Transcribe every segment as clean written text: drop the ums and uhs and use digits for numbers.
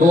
2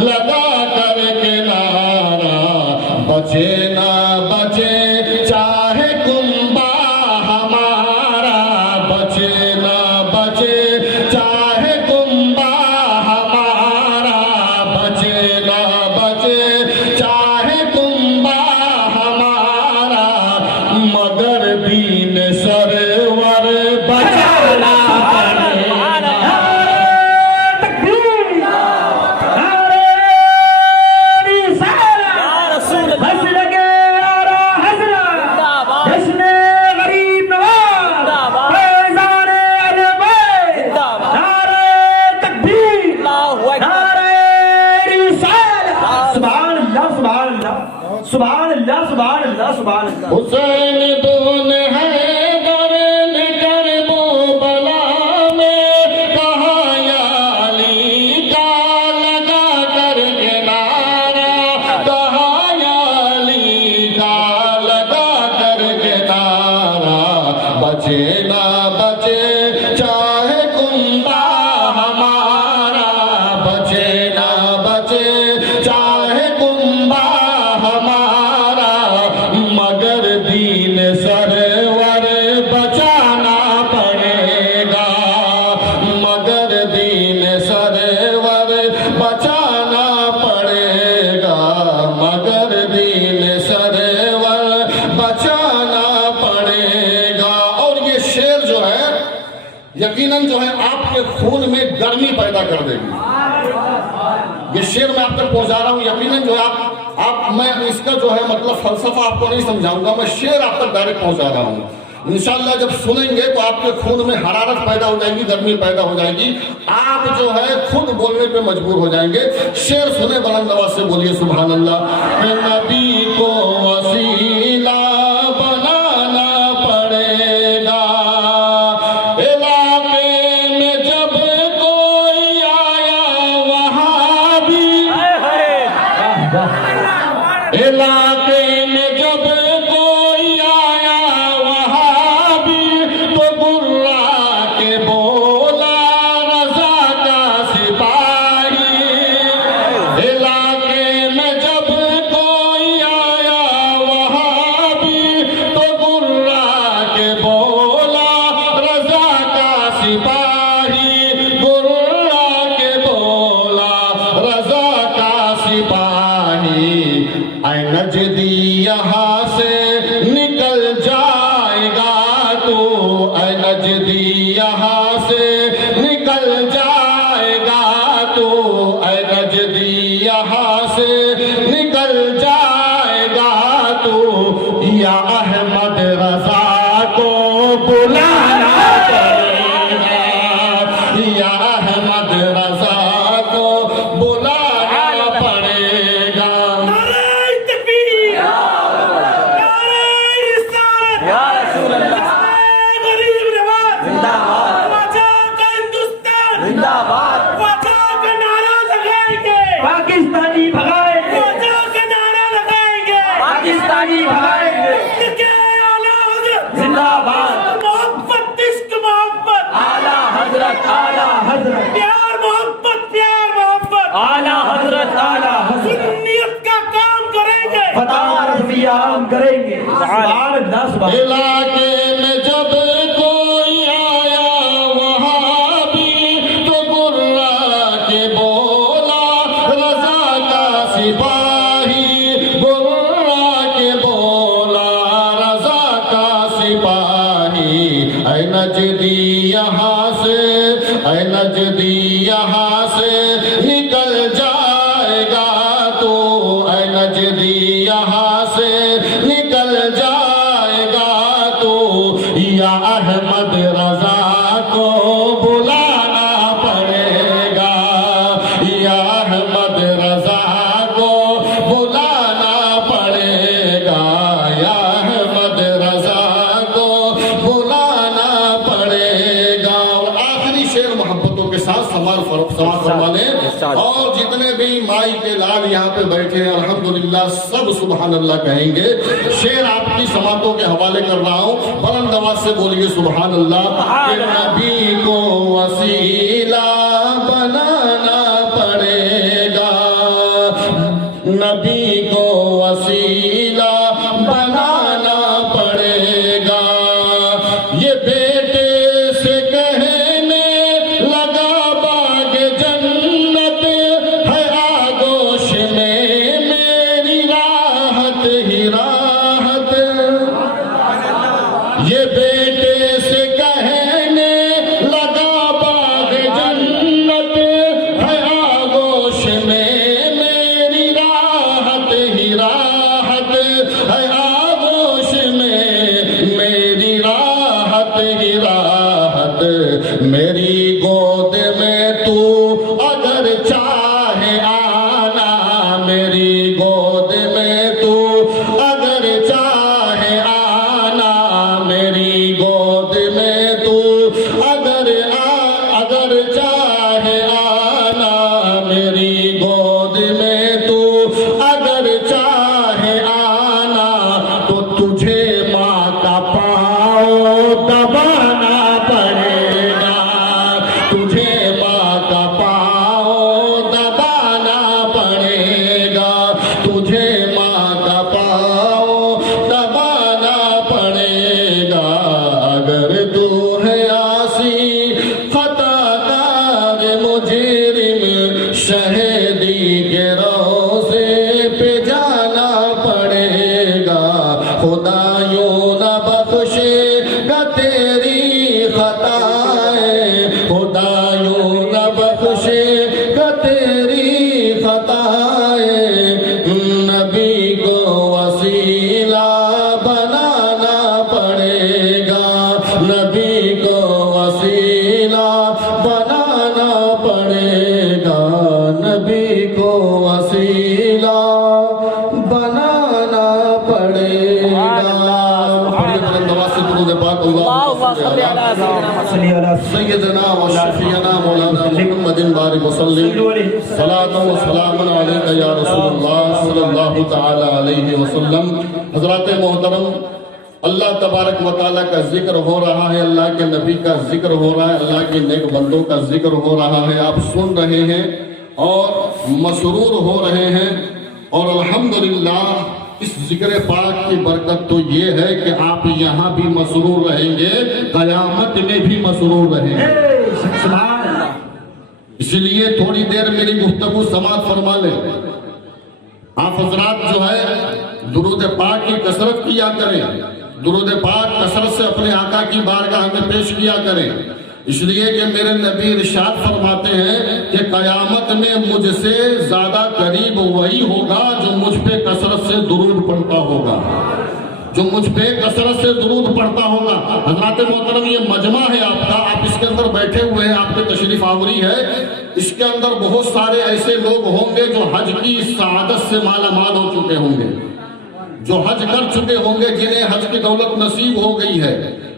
لگا کر کے نعرہ بچے نہ بچے چاہے کنبا ہمارا بچے نہ بچے چاہے کنبا ہمارا بچے نہ بچے چاہے کنبا ہمارا مگر دین سرور بچانا سبحان اللہ سبحان اللہ سبحان اللہ حسین دون ہے درن کربو بلا میں کہا یا علی کا لگا کر کے نعرہ کہا یا علی کا لگا کر کے نعرہ بچے نہ بچے چاہے کنبا ہمارا بچے نہ بچے چاہے کنبا ہمارا مگر دین سرور بچانا پڑے گا مگر دین سرور بچانا پڑے گا مگر دین سرور بچانا پڑے گا اور یہ شعر جو ہے یقیناً جو ہے آپ کے خون میں گرمی پیدا کر دے گی یہ شعر میں آپ تک پہنچا رہا ہوں یقیناً جو ہے آپ میں اس کا جو ہے مطلب فلسفہ آپ کو نہیں سمجھاؤں گا میں شعر آپ تک ڈائریکٹ پہنچا رہا ہوں انشاءاللہ جب سنیں گے تو آپ کے خون میں حرارت پیدا ہو جائے گی گرمی پیدا ہو جائے گی آپ جو ہے خود بولنے پہ مجبور ہو جائیں گے شعر سنیں بلند آواز سے بولیے سبحان اللہ کہ نبی کو وسیلہ بنانا پڑے گا علاقے میں جب کوئی آیا وہاں بھی علاقے میں جب کوئی آیا وہاں بھی تو گرا کے بولا رضا کا سپاہی علاقے میں جب کوئی آیا وہاں بھی تو گرا کے بولا رضا کا سپاہی گرا کے بولا رضا کا سپاہی اے نجدی یہاں سے نکل جائے گا تو اے نجدی یہاں سے نکل جائے گا تو اے نجدی یہاں سے نکل جائے گا تو یا احمد رضا کو بلانا پڑے گا یا احمد رضا کو بلانا پڑے گا پاکستانی بھگائیں گے پاکستانی بھگائیں گے زندہ باد محبت عشق محبت اعلیٰ حضرت پیار محبت اعلیٰ حضرت سنیت کا کام کریں گے فتح رضویہ ہم کریں گے سبحان اللہ سبحان اللہ علاقے میں جب کوئی آیا وہاں بھی تو گرا کے بولا رضا کا سپاہی گرا کے بولا رضا کا سپاہی اے نجدی یہاں سے اے نجدی یہاں سے نکل جائے گا تو اے نجدی یہاں سے نکل جائے گا تو یا احمد رضا کو بلانا پڑے گا یا احمد رضا کو بلانا پڑے گا یا احمد رضا کو بلانا پڑے گا اور آخری شعر محبتوں کے ساتھ سماعت فرما لیں اور جتنے بھی مائی کے لال یہاں پہ بیٹھے ہیں الحمدللہ سب سبحان اللہ کہیں گے شعر آپ کی سماعتوں کے حوالے کر رہا ہوں بلند آواز سے بولیے سبحان اللہ کہ نبی کو وسیلہ بنانا پڑے گا نبی کو وسیلہ بنانا پڑے گا. یہ بیٹے سے کہنے لگا باغ جنت ہے آغوش میں میری راحت ہی راحت. یہ بیٹے سے کہنے لگا باغ جنت ہے آغوش میں میری راحت ہی راحت ہے آغوش میں میری راحت ہی راحت. میری گود میں تو اگر چاہے آنا میری گود میں تو اگر چاہے آنا میری گود میں تو اگر چاہے آنا میری گود میں تو اگر چاہے آنا تو تجھے ماں کا پاؤں دبانا پڑے گا. تجھے ماں کا پاؤں دبانا پڑے گا. تجھے ماں کا پاؤں دبانا پڑے گا. اگر تو ہے عاصی خطا کار مجرم شہیدی کے روضے پہ جانا پڑے گا. خدا یوں نہ بخشے گا تیری خطائیں. خدا یوں نہ بخشے گا تیری خطائیں. نبی کو وسیلہ بنانا پڑے گا. نبی کو وسیلہ بنانا پڑے گا. نبی کو وسیلہ بنانا پڑے گا. پڑھیے بلند آواز سے درود پاک اللہم صلی علی سیدنا و شفیعنا مولانا محمد بارک وسلم. صلاۃ و سلام علیک یا رسول اللہ صلی اللہ تعالی علیہ وسلم. حضرات محترم، اللہ تبارک و تعالیٰ کا ذکر ہو رہا ہے، اللہ کے نبی کا ذکر ہو رہا ہے، اللہ کے نیک بندوں کا ذکر ہو رہا ہے. آپ سن رہے ہیں اور مسرور ہو رہے ہیں. اور الحمدللہ اس ذکر پاک کی برکت تو یہ ہے کہ آپ یہاں بھی مسرور رہیں گے، قیامت میں بھی مسرور رہیں گے. اسی لیے تھوڑی دیر میری گفتگو سماعت فرما لیں. آپ حضرات جو ہے درود پاک کی کثرت کیا کریں. درود پاک کثرت سے اپنے آقا کی بارگاہ میں پیش کیا کریں. اس لیے کہ میرے نبی ارشاد فرماتے ہیں کہ قیامت میں مجھ سے زیادہ قریب وہی ہوگا جو مجھ پہ کثرت سے درود پڑھتا ہوگا. جو مجھ پہ کثرت سے درود پڑھتا ہوگا. حضرات محترم، یہ مجمع ہے آپ کا، آپ اس کے اندر بیٹھے ہوئے ہیں، آپ کے تشریف آوری ہے. اس کے اندر بہت سارے ایسے لوگ ہوں گے جو حج کی سعادت سے مالا مال ہو چکے ہوں گے، جو حج کر چکے ہوں گے، جنہیں حج کی دولت نصیب ہو گئی ہے.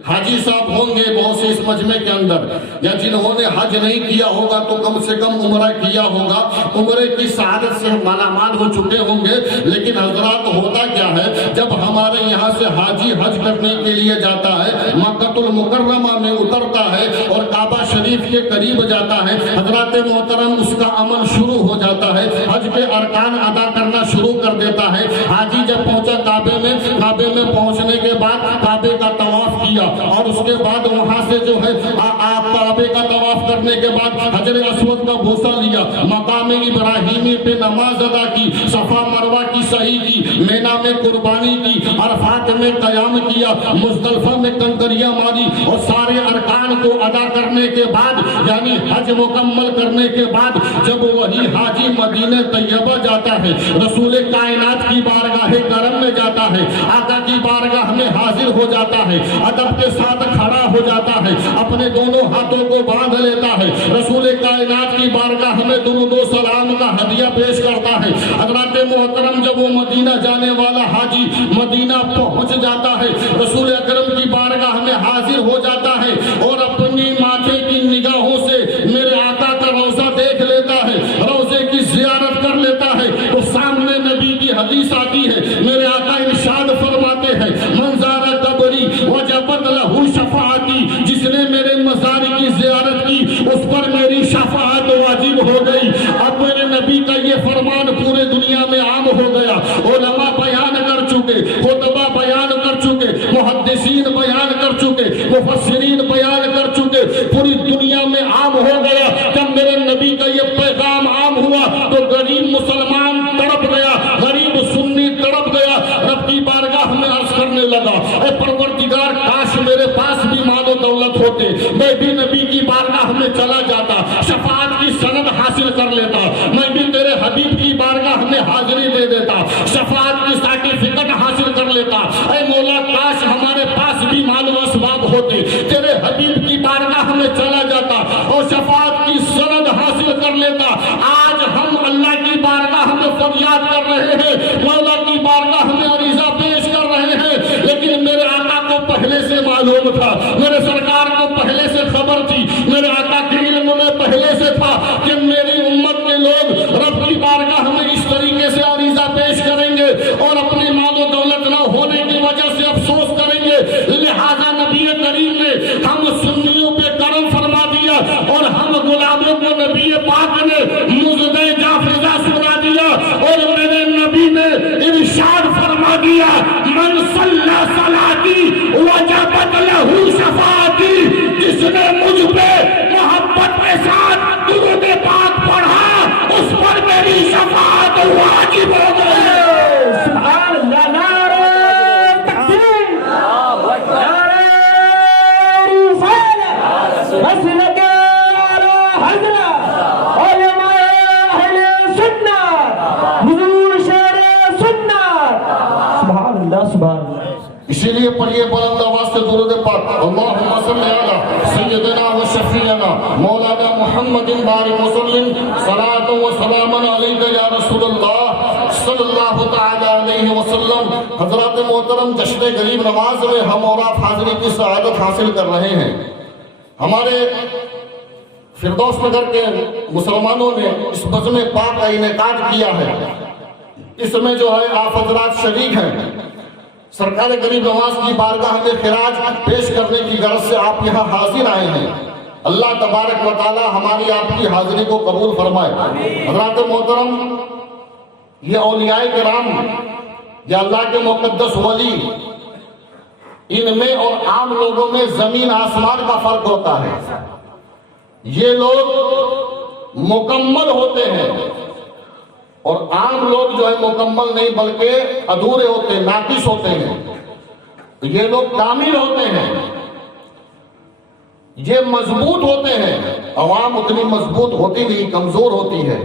حاجی صاحب ہوں گے بہت سے اس مجمع کے اندر، یا جنہوں نے حج نہیں کیا ہوگا تو کم سے کم عمرہ کیا ہوگا، عمرے کی سعادت سے مالا مال ہو چکے ہوں گے. لیکن حضرات ہوتا کیا ہے، جب ہمارے یہاں سے حاجی حج کرنے کے لیے جاتا ہے، مکہ المکرمہ میں اترتا ہے اور کعبہ شریف کے قریب جاتا ہے، حضرات محترم اس کا عمل شروع ہو جاتا ہے، حج کے ارکان ادا کرنا شروع کر دیتا ہے. حاجی جب پہنچا کعبے میں پہنچنے کے بعد کعبے کا طواف کیا، اور اس کے بعد وہاں سے جو ہے آپ کعبے کا طواف کرنے کے بعد حجر اسود کا بوسہ لیا، مقام ابراہیمی پہ نماز ادا کی، صفا مروہ کی سعی کی، مینا میں قربانی کی، عرفات میں قیام کیا، مزدلفہ میں کنکریاں ماری، اور سارے ارکان کو ادا کرنے کے بعد یعنی حج مکمل کرنے کے بعد جب وہی حاجی مدینہ طیبہ جاتا ہے، رسول کائنات کی بارگاہ کرم میں جاتا ہے، آقا کی بارگاہ میں حاضر ہو جاتا ہے، ادب کے ساتھ کھڑا ہو جاتا ہے، اپنے دونوں ہاتھوں کو باندھ لیتا ہے، رسول کائنات کی بارگاہ میں درود و سلام کا ہدیہ پیش کرتا ہے. حضرات محترم، جب وہ مدینہ جانے والا حاجی مدینہ پہنچ جاتا ہے، رسول اکرم کی بارگاہ میں حاضر ہو جاتا ہے اور اپنی ماتھے کی نگاہوں سے میرے آقا کا روضہ دیکھ لیتا ہے، روضے کی زیارت کر لیتا ہے، تو سامنے نبی کی حدیث آتی ہے. میرے آقا ارشاد فرماتے ہیں، منظر قبری وجبت لہو شفاعتی، جس نے میرے مزار کی زیارت کی اس پر میری شفاعت واجب ہو گئی. اب میرے نبی کا یہ فرمان پورے دنیا میں عام دے دیتا, شفاعت کی سرٹیفکیٹ حاصل کر لیتا. اے مولا کاش ہمارے پاس بھی مال و اسباب ہوتے, تیرے حبیب کی بارگاہ میں چلا جاتا اور شفاعت کی سند حاصل کر لیتا. آج ہم اللہ کی بارگاہ میں فریاد کر رہے ہیں, مولا کی بارگاہ میں عریضہ پیش کر رہے ہیں, لیکن میرے آقا کو پہلے سے معلوم تھا, میرے سرکار کو پہلے سے خبر تھی, میرے آقا کے علم میں پہلے سے تھا کہ میری امت کے لوگ رب کی بارگاہ میں اس طریقے سے عریضہ پیش کریں گے اور اپنی مال و دولت نہ ہونے کی وجہ سے افسوس کریں گے. لہذا نبی کریم نے ہم سنیوں پہ کرم فرما دیا اور ہم غلاموں کو نبی پاک نے مزدہ جافرزہ سنا دیا اور میرے نبی نے ارشاد فرما دیا, من صلی صلاتی وجبت لہ شفاعتی, جس نے مجھ پہ محبت کے ساتھ درود پاک پڑھا اس پر میری شفاعت واجب ہو گئی. سبحان اللہ, نعرہ تکبیر, نعرہ رسالت, مسلک اعلی حضرت, علماء اہل سنت, حضور شیر سنت. سبحان اللہ, سبحان اللہ. اسی لیے پڑھیے بلند آواز سے درود پاک, اللہم صلی علی سیدنا و شفیعنا مولانا محمد بارک وسلم, صلاۃ و سلام علیک یا رسول اللہ صلی اللہ تعالی علیہ وسلم. حضرات محترم, جشن غریب نواز میں ہم اور آپ حاضری کی سعادت حاصل کر رہے ہیں. ہمارے فردوس نگر کے مسلمانوں نے اس بزم پاک کا انعقاد کیا ہے. اس میں جو ہے آپ حضرات شریک ہیں. سرکار غریب نواز کی بارگاہ میں خراج پیش کرنے کی غرض سے آپ یہاں حاضر آئے ہیں. اللہ تبارک و تعالی ہماری آپ کی حاضری کو قبول فرمائے. حضرات محترم, یہ اولیاء کرام یا اللہ کے مقدس ولی, ان میں اور عام لوگوں میں زمین آسمان کا فرق ہوتا ہے. یہ لوگ مکمل ہوتے ہیں اور عام لوگ جو ہے مکمل نہیں بلکہ ادھورے ہوتے ہیں, ناقص ہوتے ہیں. یہ لوگ کامل ہوتے ہیں, یہ مضبوط ہوتے ہیں. عوام اتنی مضبوط ہوتی نہیں, کمزور ہوتی ہے.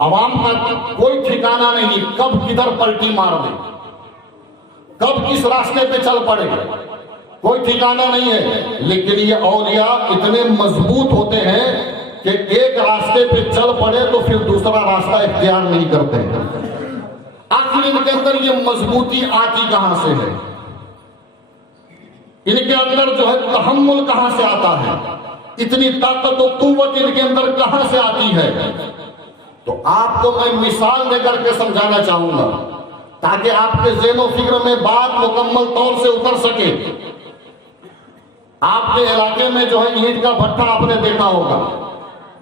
عوام کا کوئی ٹھکانہ نہیں, کب کدھر پلٹی مار دے, کب کس راستے پہ چل پڑے, کوئی ٹھکانہ نہیں ہے. لیکن یہ اولیاء اتنے مضبوط ہوتے ہیں کہ ایک راستے پہ چل پڑے تو پھر دوسرا راستہ اختیار نہیں کرتے ہیں. آخر ان کے اندر یہ مضبوطی آتی کہاں سے ہے, ان کے اندر جو ہے تحمل کہاں سے آتا ہے, اتنی طاقت و قوت ان کے اندر کہاں سے آتی ہے. تو آپ کو میں مثال دے کر کے سمجھانا چاہوں گا تاکہ آپ کے ذہن و فکر میں بات مکمل طور سے اتر سکے. آپ کے علاقے میں جو ہے اینٹ کا بھٹا آپ نے دیکھا ہوگا,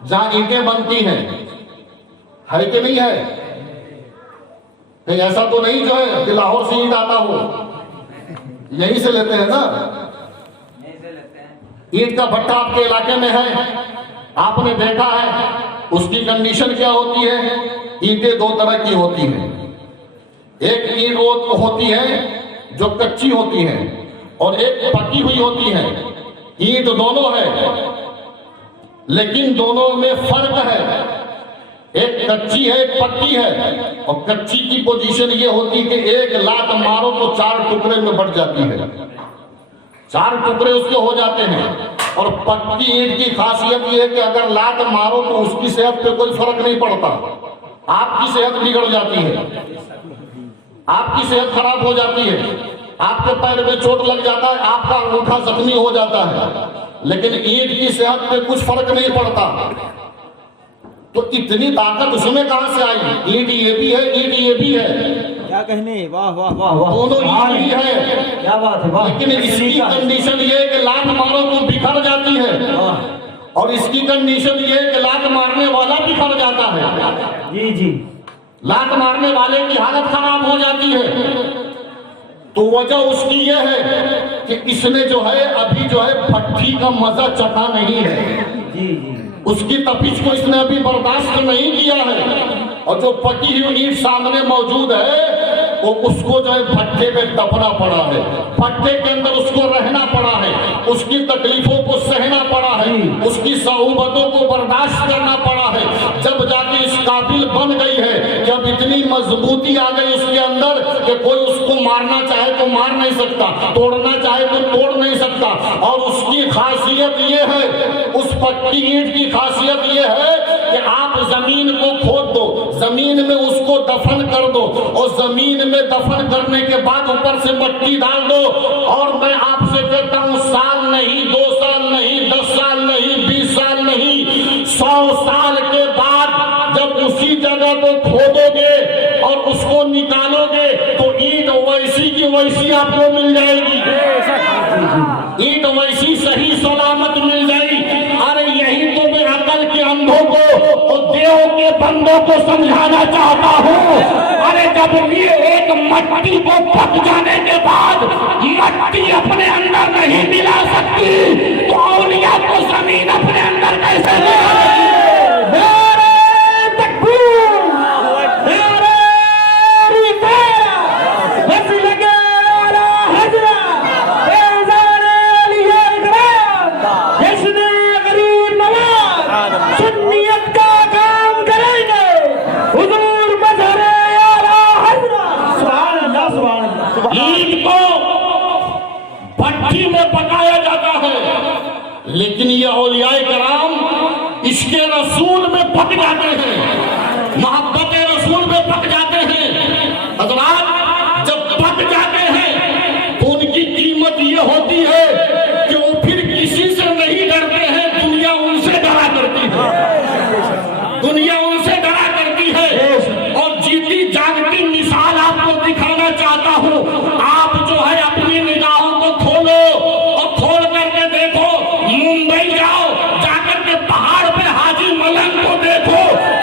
جہاں اینٹیں بنتی ہیں, ہے کہ نہیں ہے؟ ایسا تو نہیں جو ہے کہ لاہور سے اینٹ آتا ہو, یہیں سے لیتے ہیں نا. اینٹ کا بھٹا آپ کے علاقے میں ہے, آپ نے دیکھا ہے. اس کی کنڈیشن کیا ہوتی ہے؟ اینٹیں دو طرح کی ہوتی ہیں. ایک اینٹ وہ ہوتی ہے جو کچی ہوتی ہے اور ایک پکی ہوئی ہوتی ہے. اینٹ دونوں ہے لیکن دونوں میں فرق ہے, ایک کچی ہے ایک پکی ہے. اور کچی کی پوزیشن یہ ہوتی کہ ایک لات مارو تو 4 ٹکڑے میں بٹ جاتی ہے, 4 ٹکڑے اس کے ہو جاتے ہیں. اور پکی اینٹ کی خاصیت یہ ہے کہ اگر لات مارو تو اس کی صحت پہ کوئی فرق نہیں پڑتا, آپ کی صحت بگڑ جاتی ہے, آپ کی صحت خراب ہو جاتی ہے, آپ کے پیر میں چوٹ لگ جاتا ہے, آپ کا انگوٹھا زخمی ہو جاتا ہے. لیکن اینٹ کی صحت پہ کچھ فرق نہیں پڑتا. تو اتنی طاقت اس میں کہاں سے آئی؟ اینٹ یہ بھی ہے, اینٹ یہ بھی ہے, کیا کہنے, واہ واہ واہ واہ, دونوں اینٹ ہی ہے. کیا بات ہے, واہ. لیکن اس کی کنڈیشن یہ ہے کہ لات مارو تو بکھر جاتی ہے, اور اس کی کنڈیشن یہ ہے کہ لات مارنے والا بکھر جاتا ہے. جی جی, لات مارنے والے کی حالت خراب ہو جاتی ہے. تو وجہ اس کی یہ ہے کہ اس نے جو ہے ابھی جو ہے پھٹی کا مزہ چکھا نہیں ہے, جی جی, اس کی تپش کو اس نے ابھی برداشت نہیں کیا ہے. اور جو پکی ہوئی اینٹ سامنے موجود ہے وہ اس کو جو ہے بھٹے پہ تپنا پڑا ہے, بھٹے کے اندر اس کو رہنا پڑا ہے, اس کی تکلیفوں کو سہنا پڑا ہے, اس کی صعوبتوں کو برداشت کرنا پڑا رہا ہے، جب جا کے اس قابل بن گئی ہے کہ اب اتنی مضبوطی آ گئی اس کے اندر کہ کوئی اس کو مارنا چاہے تو مار نہیں سکتا، توڑنا چاہے تو توڑ نہیں سکتا۔ اور اس کی خاصیت یہ ہے، اس پکی اینٹ کی خاصیت یہ ہے کہ آپ زمین کو کھود دو، زمین میں اس کو دفن کر دو، اور زمین میں دفن کرنے کے بعد اوپر سے مٹی ڈال دو، اور میں آپ سے کہتا ہوں سال نہیں، 2 سال نہیں، 10 سال نہیں، 20 سال نہیں، 100 سال کے بعد جب اسی جگہ کو کھودو گے اور اس کو نکالو گے تو اینٹ ویسی کی ویسی آپ کو مل جائے گی، اینٹ ویسی صحیح سلامت مل جائے گی۔ ارے یہی تو میں عقل کے اندھوں کو اور دیو کے بندوں کو سمجھانا چاہتا ہوں۔ ارے جب یہ ایک مٹی کو پک جانے کے بعد مٹی اپنے اندر نہیں ملا سکتی تو اولیاء کو زمین اپنے اندر کیسے ملا سکتی؟ لیکن یہ اولیاء کرام عشق رسول میں پک جاتے ہیں، محبت رسول میں پک جاتے ہیں۔ حضرات جب پک جاتے ہیں تو ان کی قیمت یہ ہوتی ہے کہ وہ پھر کسی سے نہیں ڈرتے ہیں، دنیا ان سے ڈرا کرتی ہے، دنیا ان سے ڈرا کرتی ہے۔ اور جیتی جاگتی مثال آپ کو دکھانا چاہتا ہوں، آپ جو ہے اپنی نگاہوں کو کھولو اور کھول کر کے دیکھو، ممبئی جاؤ، جا کر کے پہاڑ پہ حاجی ملنگ کو دیکھو،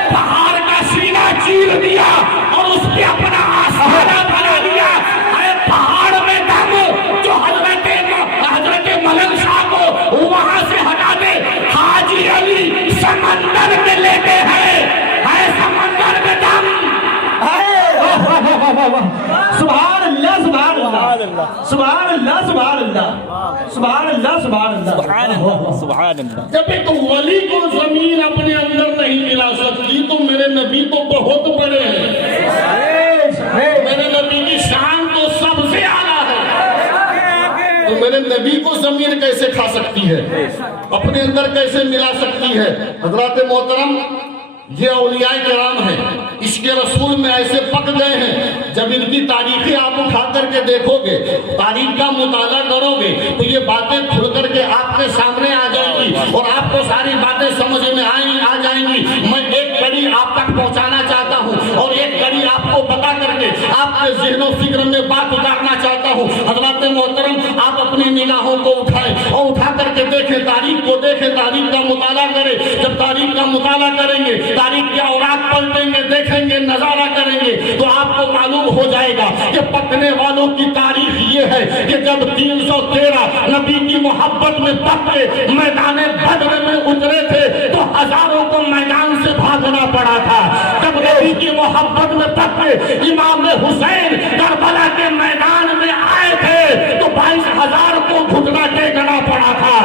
پہاڑ کا سینہ چیر دیا اور اس پہ اپنا آستانہ بنا دیا۔ اے پہاڑ میں دم جو حضرت ملنگ شاہ کو وہاں سے ہٹا دے، حاجی علی سمندر میں لیتے ہیں، اے سمندر میں دم۔ سبحان اللہ سبحان اللہ سبحان اللہ سبحان اللہ سبحان اللہ سبحان اللہ سبحان اللہ۔ جب ایک ولی کو زمین اپنے اندر نہیں ملا سکتی تو میرے نبی تو بہت بڑے ہیں، میرے نبی کی شان تو سب سے اعلیٰ ہے، تو میرے نبی کو زمین کیسے کھا سکتی ہے، اپنے اندر کیسے ملا سکتی ہے؟ حضرات محترم، یہ اولیاء کرام ہیں، عشق رسول میں ایسے پک گئے ہیں، جب ان کی تاریخیں آپ اٹھا کر کے دیکھو گے، تاریخ کا مطالعہ کرو گے تو یہ باتیں کھل کر کے آپ کے سامنے آ جائیں گی اور آپ کو ساری باتیں سمجھ میں آ جائیں گی۔ میں ایک کڑی آپ تک پہنچانا چاہتا ہوں اور ایک کڑی آپ کو بتا کر کے آپ کے ذہن و فکر میں بات اتارنا چاہتا ہوں۔ حضرات محترم، آپ اپنی نگاہوں کو اٹھائیں اور اٹھا کر کے دیکھیں، تاریخ کو دیکھیں، تاریخ کا مطالعہ کریں۔ جب تاریخ کا مطالعہ کریں گے، تاریخ کے اوراق پلٹیں گے، دیکھیں گے، نظارہ کریں گے تو آپ کو معلوم ہو جائے گا کہ پکنے والوں کی تاریخ یہ ہے کہ جب 313 نبی کی محبت میں پک کے میدان بدر میں اترے تھے تو ہزاروں کو میدان سے بھاگنا پڑا تھا۔ جب نبی کی محبت میں پک کے امام حسین کربلا کے میدان میں آئے تھے تو 22,000 کو گھٹنا ٹیکنا پڑا تھا۔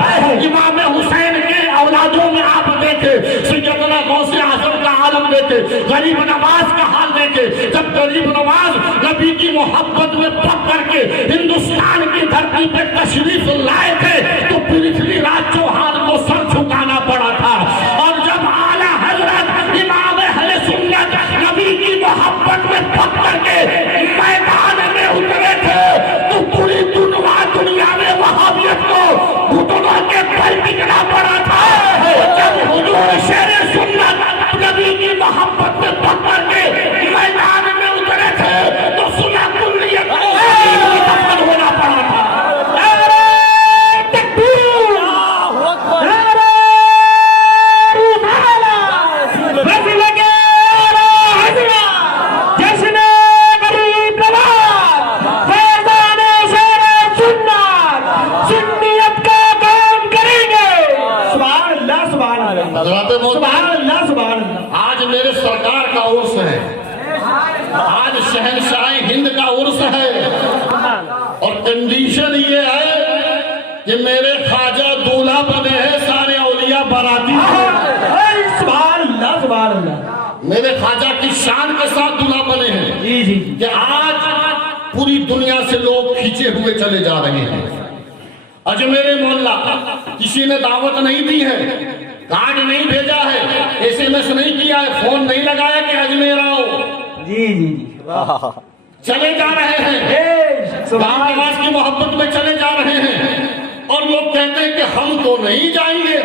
امام حسین کے اولادوں میں آپ دیکھیں، سیدنا غوث اعظم کا عالم دیکھیں، غریب نواز کا حال دیکھیں۔ جب غریب نواز نبی کی محبت میں پک کر کے ہندوستان کی دھرتی پہ تشریف لائے تھے تو پرتھوی راج چوہان کو سر جھکانا پڑا تھا۔ اور جب اعلیٰ حضرت امام اہل سنت نبی کی محبت میں پک کر کے میدان میں اترے تھے تو پوری دنیا میں وہابیت کو گھٹنوں کے بل ٹکنا پڑا تھا۔ جب حضور شیر سنت نبی کی محبت میں پک کر کے میدان میں اترے تھے تو سنا کلیت دفن ہونا پڑا تھا۔ آج میرے سرکار کا عرس ہے، آج شہنشاہ ہند کا عرس ہے، اور کنڈیشن یہ ہے کہ میرے خواجہ دولہا بنے ہیں، سارے اولیاء باراتی ہیں۔ سبحان اللہ میرے خواجہ کی شان کے ساتھ دلہا بنے ہیں جی جی کہ آج پوری دنیا سے لوگ کھینچے ہوئے چلے جا رہے ہیں. اجمیر محلہ کسی نے دعوت نہیں دی ہے, کارڈ نہیں بھیجا ہے, ایس ایم ایس نہیں کیا ہے, فون نہیں لگایا کہ اجمیر آؤ, جی جی چلے جا رہے ہیں, غریب نواز کی محبت میں چلے جا رہے ہیں. اور لوگ کہتے ہیں کہ ہم تو نہیں جائیں گے,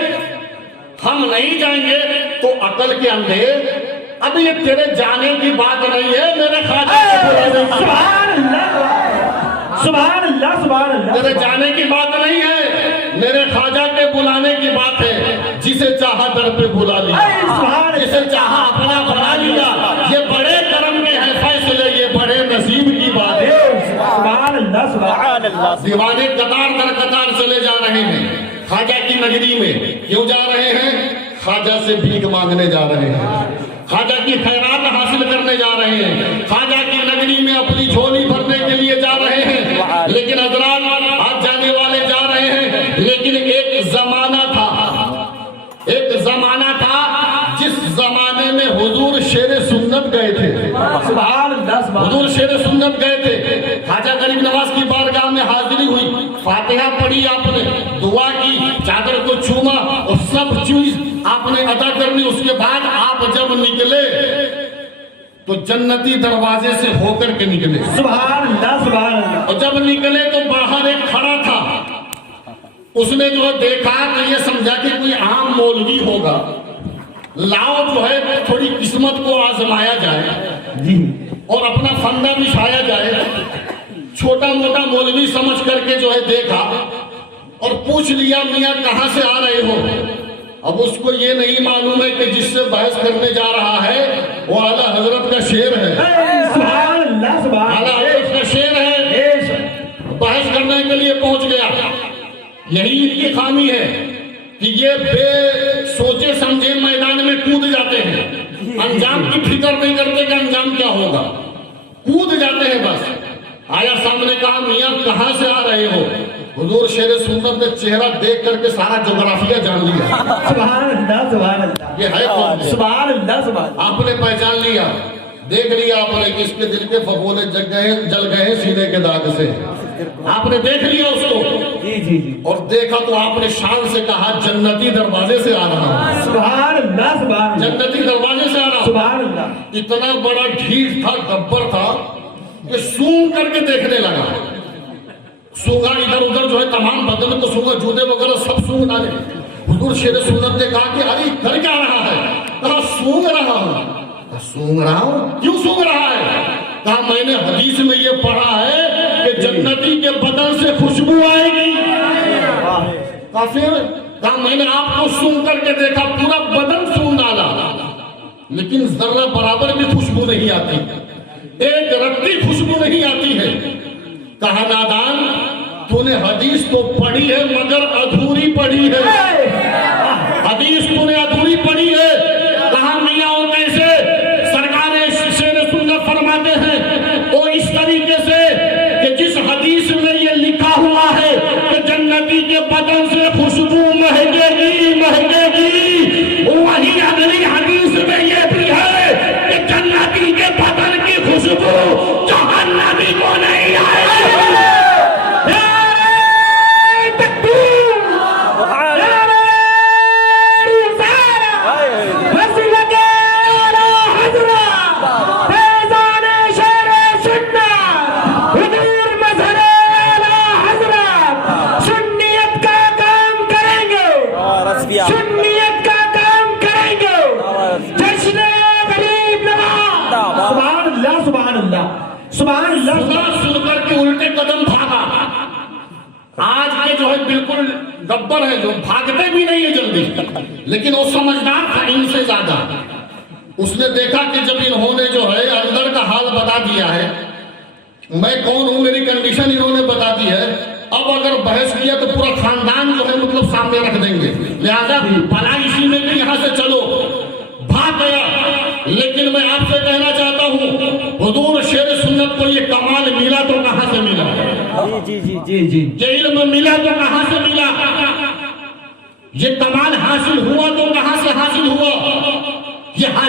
ہم نہیں جائیں گے. تو عقل کے اندھے, اب یہ تیرے جانے کی بات نہیں ہے, میرے خواجہ سبحان اللہ سبحان اللہ سبحان اللہ. تیرے جانے کی بات نہیں ہے, میرے خواجہ کے بلانے کی بات ہے. جسے چاہا در پہ بلا لیا, جسے چاہا اپنا بنا لیا. یہ بڑے کرم کے ہیں فیصلے, یہ بڑے نصیب کی بات ہے. سبحان اللہ سبحان اللہ. دیوانے قطار در قطار چلے جا رہے ہیں خواجہ کی نگری میں. کیوں جا رہے ہیں؟ خواجہ سے بھیک مانگنے جا رہے ہیں, خواجہ کی خیرات حاصل کرنے جا رہے ہیں, خواجہ کی نگری میں اپنی جھولی بھرنے کے لیے جا رہے ہیں. لیکن حضرات, آج جانے والے جا رہے ہیں, لیکن ایک زمانہ تھا, ایک زمانہ تھا جس زمانے میں حضور شیر سنت گئے تھے. سبحان اللہ سبحان حضور شیر سنت گئے تھے, خواجہ غریب نواز کی بارگاہ میں حاضری ہوئی, فاتحہ پڑھی آپ نے, دعا کی, چادر کو چوما, اور سب چیز آپ نے ادا کرنی. اس کے بعد آپ جب نکلے تو جنتی دروازے سے ہو کر کے نکلے. سبحان اللہ سبحان اللہ. اور جب نکلے تو باہر ایک کھڑا تھا, اس نے جو ہے دیکھا تو یہ سمجھا کہ کوئی عام مولوی ہوگا, لاؤ جو ہے تھوڑی قسمت کو آزمایا جائے جی اور اپنا فندہ بچھایا جائے. چھوٹا موٹا مولوی سمجھ کر کے جو ہے دیکھا اور پوچھ لیا, میاں کہاں سے آ رہے ہو؟ اب اس کو یہ نہیں معلوم ہے کہ جس سے بحث کرنے جا رہا ہے وہ اعلیٰ حضرت کا شیر ہے, سبحان اللہ سبحان اعلیٰ حضرت کا شیر ہے. بحث کرنے کے لیے پہنچ گیا. یہی ان کی خامی ہے کہ یہ بے سوچے سمجھے میدان میں کود جاتے ہیں, انجام کی فکر نہیں کرتے کہ انجام کیا ہوگا, کود جاتے ہیں بس. آیا سامنے کہا, میاں کہاں سے آ رہے ہو؟ حضور شیر سنت نے چہرہ دیکھ کر کے سارا جغرافیہ جان لیا. سبحان اللہ سبحان اللہ. یہ ہے کون؟ سبحان اللہ سبحان. آپ نے پہچان لیا, دیکھ لیا آپ نے کہ اس کے دل کے پھپھولے جل گئے سینے کے داغ سے. آپ نے دیکھ لیا اس کو, جی جی جی. اور دیکھا تو آپ نے شان سے کہا, جنتی دروازے سے آ رہا ہوں, سبحان اللہ سبحان اللہ. جنتی دروازے سے آ رہا ہوں. سبحان اللہ. اتنا بڑا ڈھیٹ تھا, گبر تھا کہ سونگ کر کے دیکھنے لگا. سونگا ادھر ادھر جو ہے تمام بدن کو سونگا, جوتے وغیرہ سب سونگ ڈالے. حضور شیر سنت نے کہا کہ ارے کر کیا رہا ہے؟ کہا سونگ رہا ہوں. سونگ رہا ہوں؟ کیوں سونگ رہا ہے؟ کہا میں نے حدیث میں یہ پڑھا ہے کہ جنتی کے بدن سے خوشبو آئے گی. کہا پھر؟ کہا میں نے آپ کو سونگ کر کے دیکھا, پورا بدن سونگ ڈالا, لیکن ذرہ برابر بھی خوشبو نہیں آتی, ایک رتی خوشبو نہیں آتی ہے. کہا نادان, تو نے حدیث تو پڑھی ہے مگر ادھوری پڑھی ہے, حدیث تو نے ادھوری پڑھی ہے. کہا میاں وہ کیسے؟ سرکار شیر سنت فرماتے ہیں وہ اس طریقے سے کہ جس حدیث میں یہ لکھا ہوا ہے کہ جنتی کے بدن سے خوشبو مہکے گی مہکے گی, وہی اگلی حدیث میں یہ بھی ہے کہ جنتی کے بدن کی خوشبو جہنمی کو نہیں آئے گی. سنیت کا کام کریں گے, جشن غریب نواز. سبحان اللہ سبحان اللہ سبحان اللہ. سن کر کے الٹے قدم بھاگا. آج کے جو ہے بالکل گبر ہے, جو بھاگتے بھی نہیں ہے جلدی, لیکن وہ سمجھدار تھا ان سے زیادہ. اس نے دیکھا کہ جب انہوں نے جو ہے اندر کا حال بتا دیا ہے, میں کون ہوں, میری کنڈیشن انہوں نے بتا دی ہے, اب اگر بحث کیا تو پورا خاندان جو ہے مطلب سامنے رکھ دیں گے, لہذا بھلا اسی میں کہ یہاں سے چلو. بھاگ گیا. لیکن میں آپ سے کہنا چاہتا ہوں, حضور شیر سنت کو یہ کمال ملا تو کہاں سے ملا؟ جی جی جی جی. یہ علم ملا تو کہاں سے ملا؟ یہ کمال حاصل ہوا تو کہاں سے حاصل ہوا؟ یہ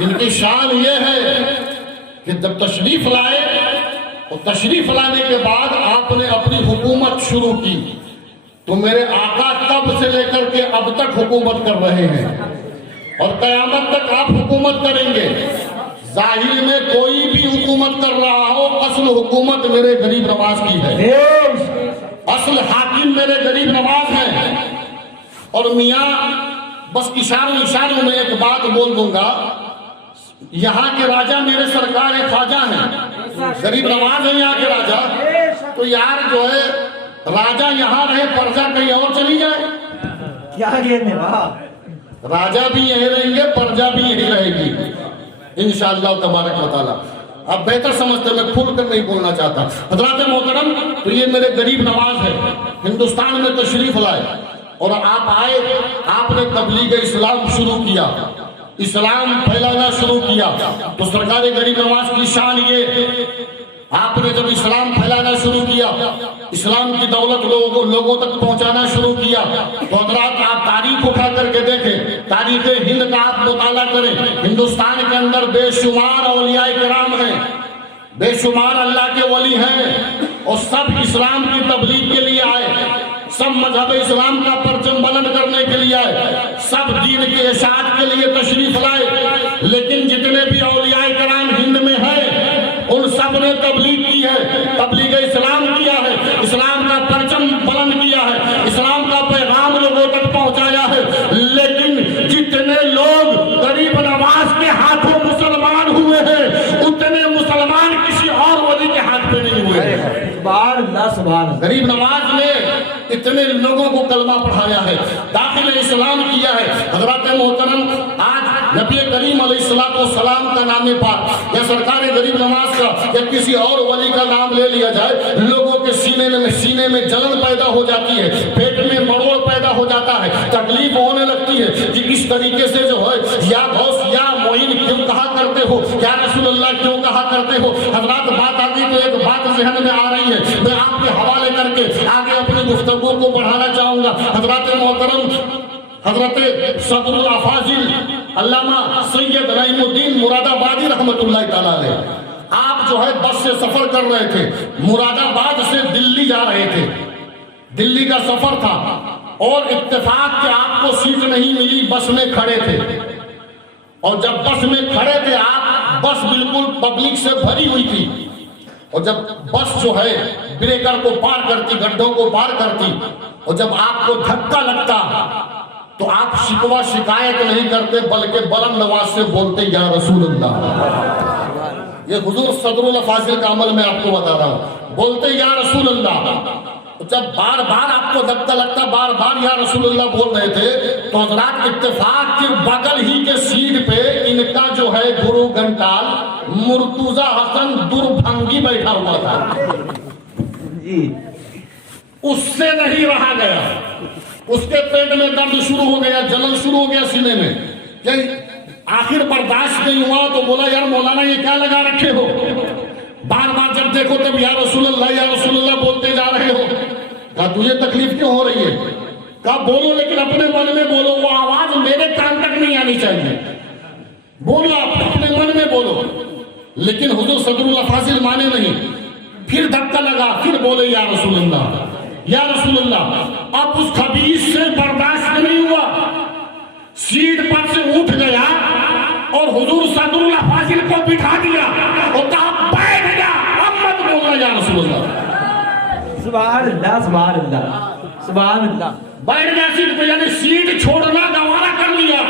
جن کی شان یہ ہے کہ جب تشریف لائے اور تشریف لانے کے بعد آپ نے اپنی حکومت شروع کی تو میرے آقا تب سے لے کر کے اب تک حکومت کر رہے ہیں اور قیامت تک آپ حکومت کریں گے. ظاہر میں کوئی بھی حکومت کر رہا ہو، اصل حکومت میرے غریب نواز کی ہے، اصل حاکم میرے غریب نواز ہیں. اور میاں بس اشاروں میں ایک بات بول دوں گا، یہاں کے راجہ میرے سرکار خواجہ ہیں، غریب نواز ہیں یہاں کے راجہ. تو یار جو ہے راجہ یہاں رہے، پرجا کہیں اور چلی جائے. کیا کہنے واہ، راجہ بھی یہیں رہیں گے، پرجا بھی یہیں رہے گی انشاءاللہ تبارک و تعالی. اب بہتر سمجھتے میں کھل کر نہیں بولنا چاہتا. حضرات محترم، تو یہ میرے غریب نواز ہے، ہندوستان میں تشریف لائے اور آپ آئے، آپ نے تبلیغ اسلام شروع کیا، اسلام پھیلانا شروع کیا. تو سرکار غریب نواز کی شان یہ، آپ نے جب اسلام پھیلانا شروع کیا، اسلام کی دولت لوگوں تک پہنچانا شروع کیا، تو حضرات آپ تاریخ اٹھا کر کے دیکھیں، تاریخ ہند کا آپ مطالعہ کریں. ہندوستان کے اندر بے شمار اولیاء کرام ہیں، بے شمار اللہ کے ولی ہیں، اور سب اسلام کی تبلیغ کے لیے آئے، سب مذہب اسلام کا پرچم بلند کرنے کے لیے آئے، سب دین کے اشاعت کے لیے تشریف لائے. لیکن جتنے بھی اولیاء کرام ہند میں ہیں ان سب نے تبلیغ کی ہے، تبلیغ اسلام کیا ہے، اسلام کا پرچم بلند کیا ہے، اسلام کا پیغام لوگوں تک پہنچایا ہے. لیکن جتنے لوگ غریب نواز کے ہاتھوں مسلمان ہوئے ہیں اتنے مسلمان کسی اور ولی کے ہاتھ پہ نہیں ہوئے ہیں. سبحان اللہ سبحان اللہ. غریب نواز نے اتنے لوگوں کو کلمہ پڑھایا ہے، داخل اسلام کیا ہے. حضرات محترم، آج نبی کریم علیہ السلام کا نام پاک یا سرکار غریب نواز کا یا کسی اور ولی کا نام لے لیا جائے، لوگوں کے سینے میں جلن پیدا ہو جاتی ہے، پیٹ میں مروڑ پیدا ہو جاتا ہے، تکلیف ہونے لگتی ہے کہ اس طریقے سے جو ہے یا غوث یا معین کیوں کہا کرتے ہو، یا رسول اللہ کیوں کہا کرتے ہو. حضرات بات آگئی تو ایک بات ذہن میں آ رہی ہے، میں آپ کے حوالے کر کے آگے اپنی گفتگو کو بڑھانا چاہوں گا. حضرات محترم، حضرت صدر الافاضل علامہ سید رحیم الدین مراد آبادی رحمت اللہ تعالیٰ علیہ، آپ جو ہے بس سے سفر کر رہے تھے، مراد آباد سے دلی جا رہے تھے، دلی کا سفر تھا اور اتفاق کہ آپ کو سیٹ نہیں ملی، بس میں کھڑے تھے. اور جب بس میں کھڑے تھے آپ، بس بالکل پبلک سے بھری ہوئی تھی، اور جب بس جو ہے بریکر کو پار کرتی، گڈھوں کو پار کرتی، اور جب آپ کو دھکا لگتا تو آپ شکوہ شکایت نہیں کرتے بلکہ بلند نواز سے بولتے یا رسول اللہ. یہ حضور صدر الافاضل کا عمل میں آپ کو بتا رہا ہوں، بولتے یا رسول اللہ. جب بار بار آپ کو دھکا لگتا، بار بار یا رسول اللہ بول رہے تھے، تو حضرات اتفاق کے بغل ہی کے سیٹ پہ ان کا جو ہے گرو گھنٹال مرتضی حسن دربھنگی بیٹھا ہوا تھا. اس سے نہیں رہا گیا، اس کے پیٹ میں درد شروع ہو گیا، جلن شروع ہو گیا سینے میں. آخر برداشت نہیں ہوا تو بولا یار مولانا یہ کیا لگا رکھے ہو، بار بار جب دیکھو تب یا رسول اللہ بولتے جا رہے ہو. کہا تجھے تکلیف کیوں ہو رہی ہے؟ کہا بولو لیکن اپنے من میں بولو، وہ آواز میرے کان تک نہیں آنی چاہیے، بولو آپ اپنے من میں بولو. لیکن حضور صدر الافاضل مانے نہیں، پھر دھکا لگا، پھر بولے یا رسول اللہ یا رسول اللہ. اب اس خبیث سے برداشت نہیں ہوا، سیٹ پر سے اٹھ گیا اور حضور صدر الافاضل کو بٹھا دیا اور کہا بیٹھ جا، اب مت بولنا یا رسول اللہ. سبحان اللہ سبحان اللہ سبحان اللہ. بیٹھ گیا سیٹ پہ، یعنی سیٹ چھوڑنا گوارا کر لیا،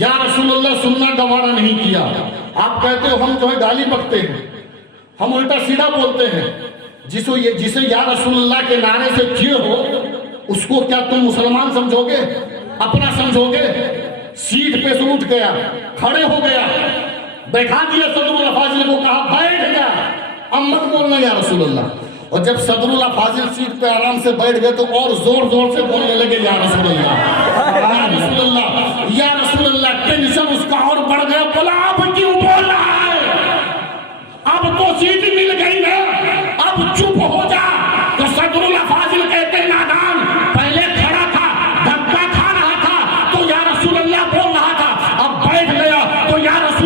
یا رسول اللہ سننا گوارا نہیں کیا. آپ کہتے ہو ہم جو ہے گالی بکتے ہیں، ہم الٹا سیدھا بولتے ہیں. جسے یا رسول اللہ کے نعرے سے چڑ ہو اس کو کیا تم مسلمان سمجھو گے، اپنا سمجھو گے؟ سیٹ پہ سے اٹھ گیا، کھڑے ہو گیا، بیٹھا دیا صدر الافاضل کو، کہا بیٹھ گیا، اب مت بولنا یا رسول اللہ. اور جب صدر الافاضل سیٹ پہ آرام سے بیٹھ گئے تو اور زور زور سے بولنے لگے یا رسول اللہ یا رسول اللہ یا رسول اللہ. ٹینشن اس کا اور بڑھ گیا، بولا اب کیوں بول رہا ہے، اب تو سیٹ مل گئی نا، اب چپ ہو جا. تو صدر الافاضل کہتے ہیں نادان، پہلے کھڑا تھا، دھکا کھا رہا تھا تو یا رسول اللہ بول رہا تھا، اب بیٹھ گیا تو یا رسول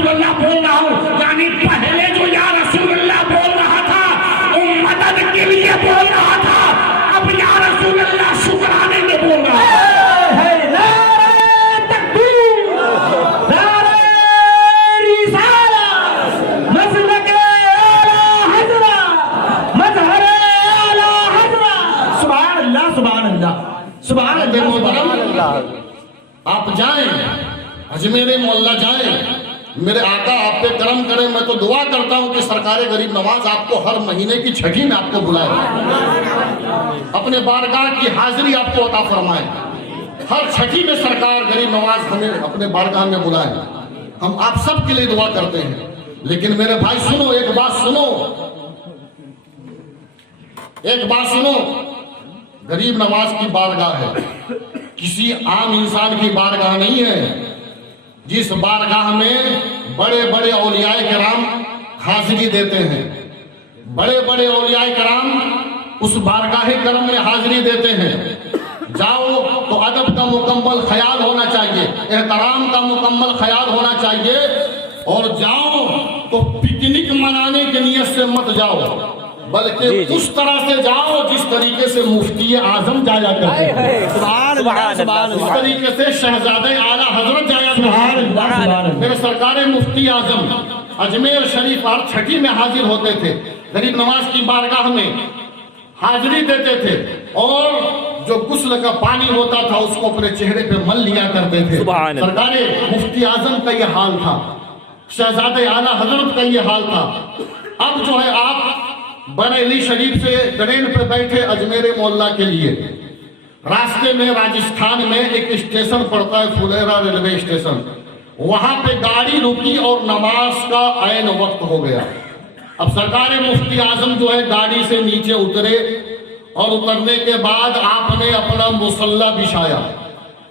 اجمیر مولا جائیں, میرے آقا آپ پہ کرم کریں. میں تو دعا کرتا ہوں کہ سرکار غریب نواز آپ کو ہر مہینے کی چھٹی میں آپ کو بلائے, اپنے بارگاہ کی حاضری آپ کو عطا فرمائے. ہر چھٹی میں سرکار غریب نواز ہمیں اپنے بارگاہ میں بلائے. ہم آپ سب کے لیے دعا کرتے ہیں. لیکن میرے بھائی سنو, ایک بات سنو, ایک بات سنو. غریب نواز کی بارگاہ ہے, کسی عام انسان کی بارگاہ نہیں ہے. جس بارگاہ میں بڑے بڑے اولیاء کرام حاضری دیتے ہیں, بڑے بڑے اولیاء کرام اس بارگاہ کرم میں حاضری دیتے ہیں. جاؤ تو ادب کا مکمل خیال ہونا چاہیے, احترام کا مکمل خیال ہونا چاہیے. اور جاؤ تو پکنک منانے کی نیت سے مت جاؤ, بلکہ اس طرح سے جاؤ جس طریقے سے مفتی اعظم جایا کرتے ہیں, اس طریقے سے شہزادہ اعلیٰ حضرت جایا کرتے ہیں. میرے سرکار مفتی اعظم اجمیر شریف ہر چھٹی میں حاضر ہوتے تھے, غریب نواز کی بارگاہ میں حاضری دیتے تھے, اور جو غسل کا پانی ہوتا تھا اس کو اپنے چہرے پہ مل لیا کرتے تھے. سرکار مفتی اعظم کا یہ حال تھا, شہزادہ اعلیٰ حضرت کا یہ حال تھا. اب جو ہے آپ بریلی شریف سے ٹرین پہ بیٹھے اجمیر مولا کے لیے, راستے میں راجستھان میں ایک اسٹیشن پڑتا ہے پھلیرا ریلوے اسٹیشن, وہاں پہ گاڑی رکی اور نماز کا عین وقت ہو گیا. اب سرکار مفتی اعظم جو ہے گاڑی سے نیچے اترے, اور اترنے کے بعد آپ نے اپنا مصلی بچھایا,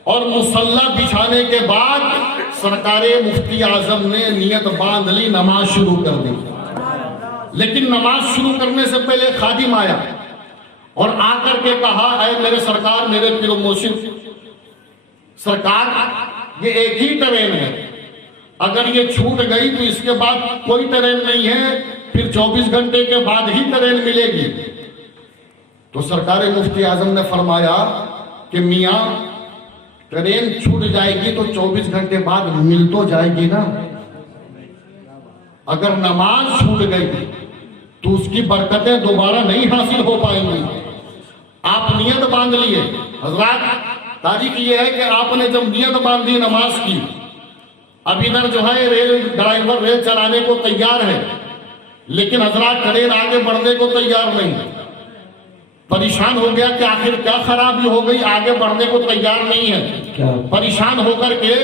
اور مصلی بچھانے کے بعد سرکار مفتی اعظم نے نیت باندھ لی, نماز شروع کر دی. لیکن نماز شروع کرنے سے پہلے خادم آیا اور آ کر کے کہا, اے میرے سرکار, میرے پیر و مرشد سرکار, یہ ایک ہی ٹرین ہے, اگر یہ چھوٹ گئی تو اس کے بعد کوئی ٹرین نہیں ہے, پھر 24 گھنٹے کے بعد ہی ٹرین ملے گی. تو سرکار مفتی اعظم نے فرمایا کہ میاں, ٹرین چھوٹ جائے گی تو 24 گھنٹے بعد مل تو جائے گی نا, اگر نماز چھوٹ گئی تو اس کی برکتیں دوبارہ نہیں حاصل ہو پائیں گی. آپ نیت باندھ لیے. حضرات, تاریخ یہ ہے کہ آپ نے جب نیت باندھی نماز کی, اب ادھر جو ہے ریل ڈرائیور ریل چلانے کو تیار ہے, لیکن حضرات ٹرین آگے بڑھنے کو تیار نہیں. پریشان ہو گیا کہ آخر کیا خرابی ہو گئی, آگے بڑھنے کو تیار نہیں ہے. پریشان ہو کر کے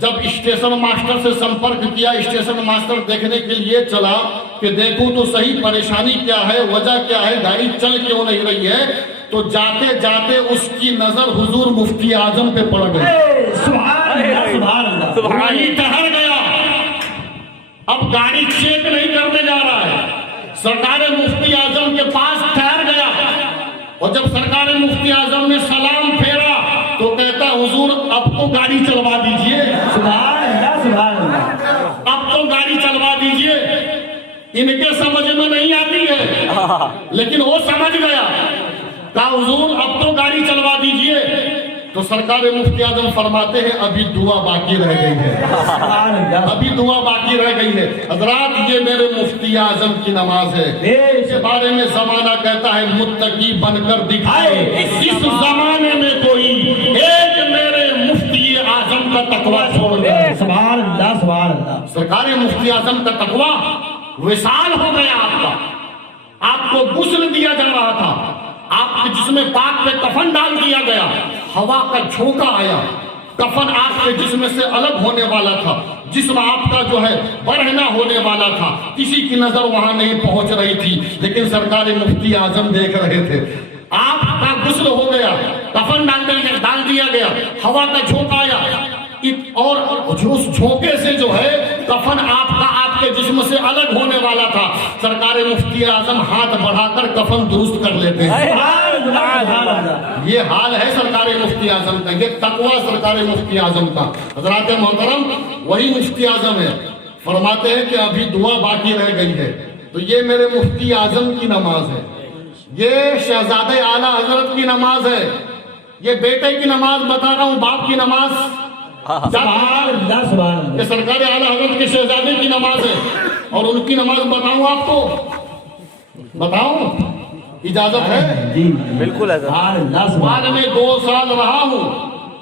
جب اسٹیشن ماسٹر سے سمپرک کیا, اسٹیشن ماسٹر دیکھنے کے لیے چلا کہ دیکھوں تو صحیح پریشانی کیا ہے, وجہ کیا ہے, گاڑی چل کیوں نہیں رہی ہے. تو جاتے جاتے اس کی نظر حضور مفتی اعظم پہ پڑ گئی. گاڑی ٹھہر گیا, اب گاڑی چیک نہیں کرنے جا رہا ہے, سرکار مفتی اعظم کے پاس ٹھہر گیا, اور جب سرکار مفتی اعظم نے سلام پھیرا تو کہتا, حضور اب تو گاڑی چلوا دیجئے. اب تو گاڑی چلوا دیجئے. ان کے سمجھ میں نہیں آتی ہے, لیکن وہ سمجھ گیا. کہا حضور اب تو گاڑی چلوا دیجئے. تو سرکار مفتی اعظم فرماتے ہیں ابھی دعا باقی رہ گئی ہے, ابھی دعا باقی رہ گئی ہے. حضرات, یہ میرے مفتی اعظم کی نماز ہے. اس کے بارے میں زمانہ کہتا ہے متقی بن کر دکھائے اس زمانے میں کوئی ایک میرے مفتی اعظم کا تقوی چھوڑ دے. سبحان اللہ, سبحان اللہ. سرکار مفتی اعظم کا تقوی وصال ہو گیا. آپ کا, آپ کو غسل دیا جا رہا تھا, آپ کے جسم پاک پہ کفن ڈال دیا گیا, ہوا کا جھونکا آیا, کفن آپ کے جسم سے الگ ہونے والا تھا, جسم آپ کا جو ہے بڑھنا ہونے والا تھا, کسی کی نظر وہاں نہیں پہنچ رہی تھی, لیکن سرکار مفتی اعظم دیکھ رہے تھے. آپ کا غسل ہو گیا, کفن ڈال دیا گیا, ہوا کا جھونکا آیا, اور اس جھونکے سے جو ہے کفن آپ کا آپ کے جسم سے الگ ہونے والا تھا. سرکار مفتی اعظم ہاتھ بڑھا کر کفن درست کر لیتے ہیں. یہ حال ہے سرکار مفتی اعظم کا, یہ تقوی سرکار مفتی اعظم کا. حضرات محترم, وہی مفتی اعظم ہے, فرماتے ہیں کہ ابھی دعا باقی رہ گئی ہے. تو یہ میرے مفتی اعظم کی نماز ہے, یہ شہزادہ اعلیٰ حضرت کی نماز ہے, یہ بیٹے کی نماز بتا رہا ہوں, باپ کی نماز یہ سرکار اعلیٰ حضرت کے شہزادے کی نماز ہے. اور ان کی نماز بتاؤں آپ کو, بتاؤں, اجازت ہے؟ بالکل. بعد میں 2 سال رہا ہوں,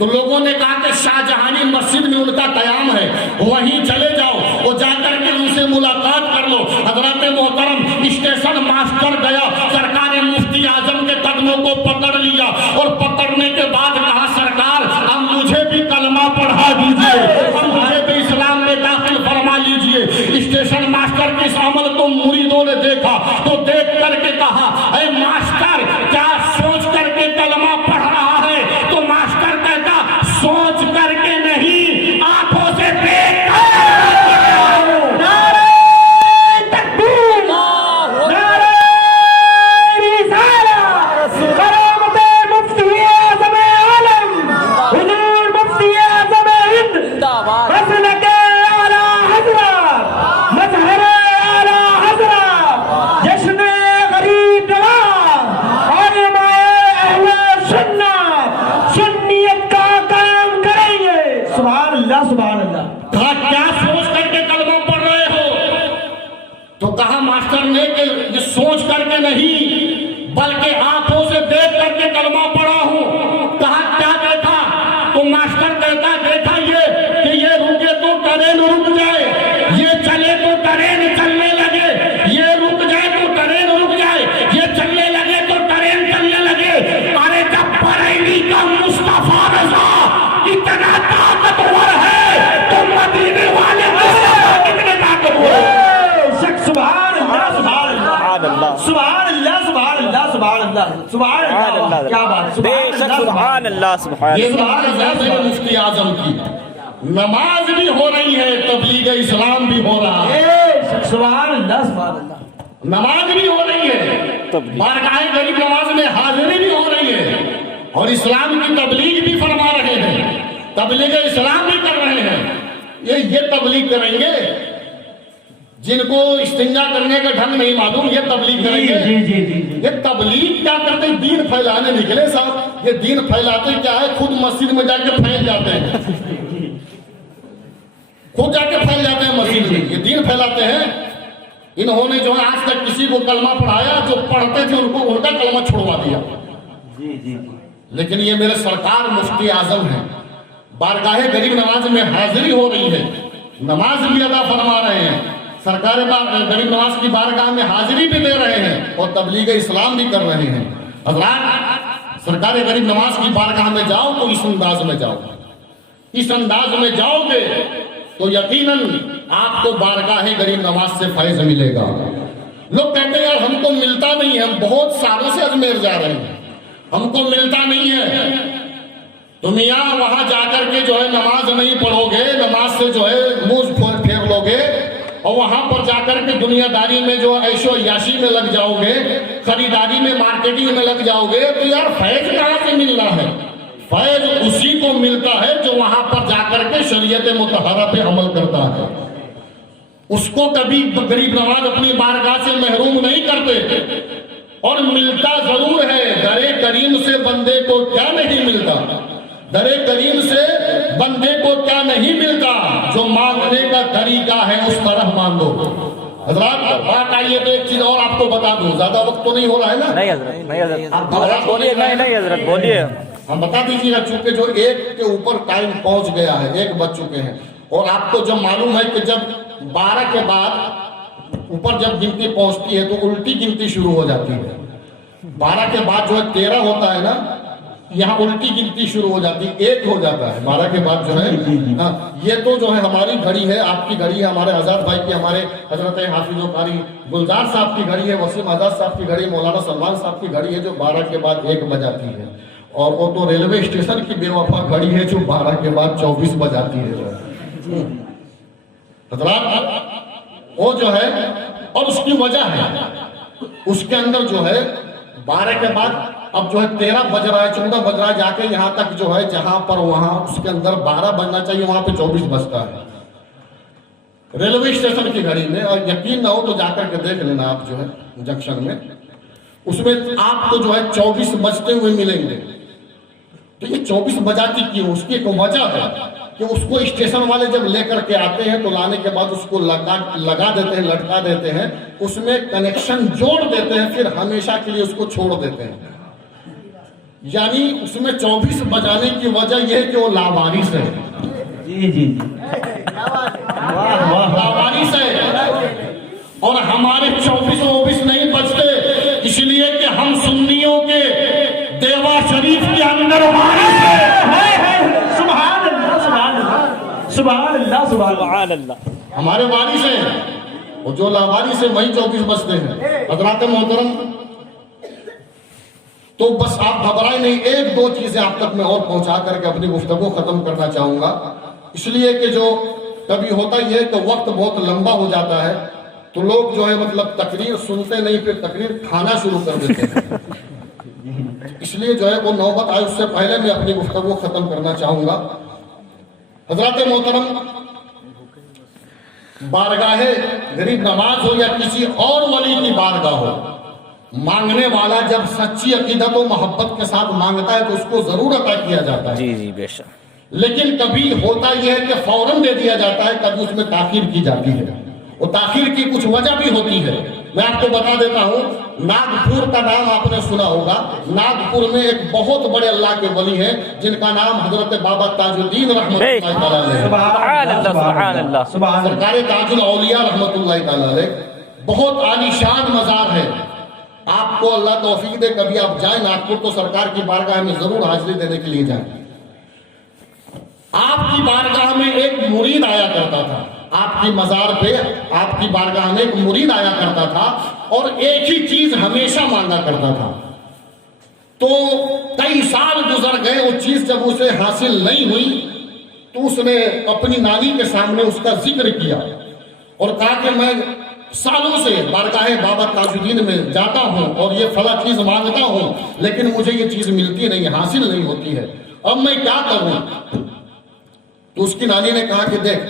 تو لوگوں نے کہا کہ شاہجہانی مسجد میں ان کا قیام ہے، وہیں چلے جاؤ، وہ جا کر کے ان سے ملاقات کر لو۔ حضرت محترم اسٹیشن ماسٹر گیا، سرکار مفتی اعظم کے قدموں کو پکڑ لیا اور پکڑنے کے بعد کہا سرکار اب مجھے بھی کلمہ پڑھا دیجئے، اب مجھے بھی اسلام میں داخل فرما لیجئے۔ اسٹیشن ماسٹر کے اس عمل کو مریدوں نے دیکھا تو دیکھ کر کے کہا اے ماسٹر کیا سوچ کر کے کلمہ پڑھ رہا ہے؟ تو ماسٹر کہتا سوچ کر کے نہیں، آنکھوں سے دیکھ کر سوچ کر کے نہیں بلکہ آنکھوں سے دیکھ کر کے کلمہ پڑھا ہوں۔ کہا کیا دیکھا؟ تو ماسٹر کہتا دیکھا یہ کہ یہ رکے تو ٹرین رک جائے، یہ چلے تو ٹرین چلنے لگے، یہ رک جائے تو ٹرین رک جائے، یہ چلنے لگے تو ٹرین چلنے لگے۔ ارے جب بریلی کا مصطفیٰ رضا اتنا طاقتور ہے تو مدینے والے مصطفیٰ کتنے طاقتور ہیں؟ سبحان اللہ سبحان اللہ سبحان اللہ سبحان اللہ سبحان اللہ سبحان اللہ، کیا بات، سبحان اللہ سبحان یہ بات ہے مفتی اعظم کی۔ نماز بھی ہو رہی ہے، تبلیغ اسلام بھی ہو رہا ہے، سبحان اللہ سبحان اللہ، نماز بھی ہو رہی ہے، بارگاہ غریب نواز میں حاضری بھی ہو رہی ہے، اور اسلام کی تبلیغ بھی فرما رہے ہیں، تبلیغ اسلام بھی کر رہے ہیں۔ یہ تبلیغ کریں گے جن کو استنجا کرنے کا ڈھنگ نہیں معلوم، یہ تبلیغ کریں گے؟ یہ تبلیغ کیا کرتے ہیں؟ دین پھیلانے نکلے صاحب، یہ دین پھیلاتے کیا ہے؟ خود مسجد میں جا کے پھیل جاتے ہیں، خود جا کے پھیل جاتے ہیں مسجد میں، یہ دین پھیلاتے ہیں۔ انہوں نے جو ہے آج تک کسی کو کلمہ پڑھایا؟ جو پڑھتے تھے ان کو ان کا کلمہ چھوڑوا دیا۔ لیکن یہ میرے سرکار مفتی اعظم ہیں، بارگاہ غریب نواز میں حاضری ہو رہی ہے، نماز بھی ادا فرما رہے ہیں، سرکار غریب نواز کی بارگاہ میں حاضری بھی دے رہے ہیں اور تبلیغ اسلام بھی کر رہے ہیں۔ حضرات سرکار غریب نواز کی بارگاہ میں جاؤ تو اس انداز میں جاؤ، اس انداز میں جاؤ گے تو یقیناً آپ کو بارگاہ غریب نواز سے فیض ملے گا۔ لوگ کہتے ہیں یار ہم کو ملتا نہیں ہے، ہم بہت سالوں سے اجمیر جا رہے ہیں، ہم کو ملتا نہیں ہے۔ تو میاں وہاں جا کر کے جو ہے نماز نہیں پڑھو گے، نماز سے جو ہے منہ پھیر لو گے، اور وہاں پر جا کر کے دنیا داری میں جو عیش و عیاشی میں لگ جاؤ گے، خریداری میں مارکیٹنگ میں لگ جاؤ گے، تو یار فیض کہاں سے ملنا ہے؟ فیض اسی کو ملتا ہے جو وہاں پر جا کر کے شریعت مطہرہ پہ عمل کرتا ہے۔ اس کو کبھی غریب نواز اپنی بارگاہ سے محروم نہیں کرتے، اور ملتا ضرور ہے۔ در کریم سے بندے کو کیا نہیں ملتا، در کریم سے بندے کو کیا نہیں ملتا، جو مانگنے کا طریقہ ہے اس طرح مانگو۔ حضرات بات آئیے تو ایک چیز اور آپ کو بتا دوں، زیادہ وقت تو نہیں ہو رہا ہے نا؟ نہیں حضرت، نہیں حضرت بولیے، نہیں حضرت بولیے، ہم بتا دیجیے گا، چونکہ جو ایک کے اوپر ٹائم پہنچ گیا ہے، ایک بج چکے ہیں، اور آپ کو جب معلوم ہے کہ جب 12 کے بعد اوپر جب گنتی پہنچتی ہے تو الٹی گنتی شروع ہو جاتی ہے۔ 12 کے بعد جو ہے 13 ہوتا ہے نا، یہاں الٹی گنتی شروع ہو جاتی ہے، 1 ہو جاتا ہے 12 کے بعد جو ہے۔ یہ تو جو ہے ہماری گھڑی ہے، آپ کی گھڑی ہے، ہمارے آزاد بھائی کی، ہمارے حضرت حافظ و قاری گلزار صاحب کی گھڑی ہے، وسیم آزاد صاحب کی گھڑی، مولانا سلمان صاحب کی گھڑی ہے جو 12 کے بعد 1 بجاتی ہے، اور وہ تو ریلوے اسٹیشن کی بے وفا گھڑی ہے جو 12 کے بعد 24 بجاتی ہے۔ حضرات وہ جو ہے، اور اس کی وجہ ہے، اس کے اندر جو ہے 12 کے بعد اب جو ہے 13 بج رہا ہے، 14 بج رہا ہے، جا کے یہاں تک جو ہے جہاں پر وہاں اس کے اندر 12 بجنا چاہیے وہاں پہ 24 بجتا ہے ریلوے اسٹیشن کی گھڑی میں۔ اور یقین نہ ہو تو جا کر کے دیکھ لینا آپ جو ہے جنکشن میں، اس میں آپ کو جو ہے 24 بجتے ہوئے ملیں گے۔ تو یہ 24 بجاتی کیوں؟ اس کی ایک وجہ ہے کہ اس کو اسٹیشن والے جب لے کر کے آتے ہیں تو لانے کے بعد اس کو لگا دیتے ہیں، لٹکا دیتے ہیں، اس میں کنیکشن جوڑ دیتے ہیں، پھر ہمیشہ کے لیے اس کو چھوڑ دیتے ہیں۔ یعنی اس میں 24 بجانے کی وجہ یہ ہے کہ وہ لاوارث ہے. جی جی لاوارث ہے اور ہمارے 24 نہیں بجتے، اس لیے کہ ہم سنیوں کے دیوا شریف کے اندر وارث ہیں. سبحان اللہ سبحان اللہ سبحان اللہ سبحان اللہ. ہمارے وارث ہیں، اور جو لاوارث ہیں وہی 24 بجتے ہیں. حضرات محترم، تو بس آپ گھبرائیں نہیں، ایک دو چیزیں آپ تک میں اور پہنچا کر کے اپنی گفتگو ختم کرنا چاہوں گا. اس لیے کہ جو کبھی ہوتا یہ ہے کہ وقت بہت لمبا ہو جاتا ہے تو لوگ جو ہے مطلب تقریر سنتے نہیں، پھر تقریر کھانا شروع کر دیتے ہیں. اس لیے جو ہے وہ نوبت آئے اس سے پہلے میں اپنی گفتگو ختم کرنا چاہوں گا. حضرات محترم، بارگاہ غریب نواز ہو یا کسی اور ولی کی بارگاہ ہو، مانگنے والا جب سچی عقیدت و محبت کے ساتھ مانگتا ہے تو اس کو ضرور عطا کیا جاتا ہے. جی جی بے شک. لیکن کبھی ہوتا یہ ہے کہ فوراً دے دیا جاتا ہے، کبھی اس میں تاخیر کی جاتی ہے. وہ تاخیر کی کچھ وجہ بھی ہوتی ہے. میں آپ کو بتا دیتا ہوں، ناگپور کا نام آپ نے سنا ہوگا. ناگپور میں ایک بہت بڑے اللہ کے ولی ہیں جن کا نام حضرت بابا تاج الدین رحمۃ اللہ تعالیٰ علیہ. سبحان اللہ سبحان اللہ. سرکار تاج الاولیاء رحمۃ اللہ تعالیٰ علیہ. بہت عالی شان مزار ہے. آپ کو اللہ توفیق دے کبھی آپ جائیں ناگپور تو سرکار کی بارگاہ میں ضرور حاضری دینے کے لیے جائیں. آپ کی بارگاہ میں ایک مرید آیا کرتا تھا. آپ کی مزار پہ آپ کی بارگاہ میں ایک مرید آیا کرتا تھا اور ایک ہی چیز ہمیشہ مانگا کرتا تھا. تو کئی سال گزر گئے، وہ چیز جب اسے حاصل نہیں ہوئی تو اس نے اپنی نانی کے سامنے اس کا ذکر کیا اور کہا کہ میں سالوں سے بارگاہ بابا تاج الدین میں جاتا ہوں اور یہ فلاں چیز مانگتا ہوں لیکن مجھے یہ چیز ملتی نہیں، حاصل نہیں ہوتی ہے، اب میں کیا کروں؟ تو اس کی نانی نے کہا کہ دیکھ،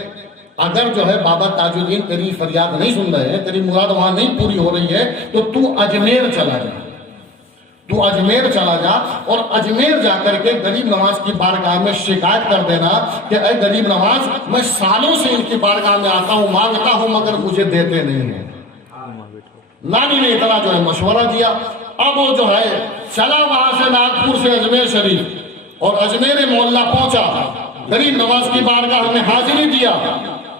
اگر جو ہے بابا تاج الدین تیری فریاد نہیں سن رہے ہیں، تیری مراد وہاں نہیں پوری ہو رہی ہے تو تو اجمیر چلا جا. تو اجمیر چلا جا اور اجمیر جا کر کے غریب نواز کی بارگاہ میں شکایت کر دینا کہ اے غریب نواز، میں سالوں سے ان کی بارگاہ میں آتا ہوں، مانگتا ہوں مگر مجھے دیتے نہیں ہیں. نانی نے اتنا جو ہے مشورہ دیا. اب وہ جو ہے چلا وہاں سے ناگپور سے اجمیر شریف اور اجمیر محلہ پہنچا. غریب نواز کی بارگاہ میں حاضری دیا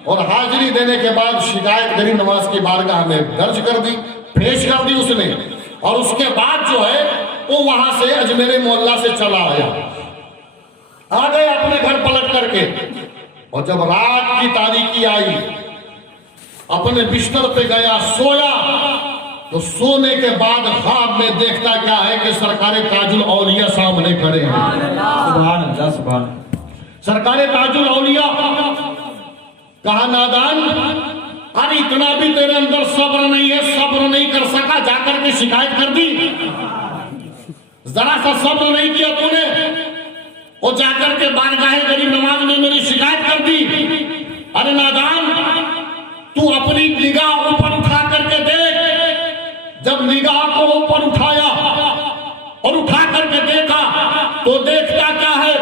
اور حاضری دینے کے بعد شکایت غریب نواز کی بارگاہ میں درج کر دی، پیش کر دی اس نے. اور اس کے بعد جو ہے وہ وہاں سے اجمیر محلہ سے چلا آیا، آ گئے اپنے گھر پلٹ کر کے. اور جب رات کی تاریکی آئی اپنے بستر پہ گیا، سویا تو سونے کے بعد خواب میں دیکھتا کیا ہے کہ سرکار تاج الاولیاء سامنے کھڑے ہیں. سبحان اللہ سبحان اللہ. سرکار تاج الاولیاء کہا نادان، ارے اتنا بھی تیرے اندر صبر نہیں ہے، صبر نہیں کر سکا، جا کر کے شکایت کر دی. ذرا سا صبر نہیں کیا تو نے، اور جا کر کے بارگاہ غریب نواز نے میری شکایت کر دی. ارے نادان، تو اپنی نگاہ اوپر اٹھا کر کے دیکھ. جب نگاہ کو اوپر اٹھایا اور اٹھا کر کے دیکھا تو دیکھتا کیا ہے؟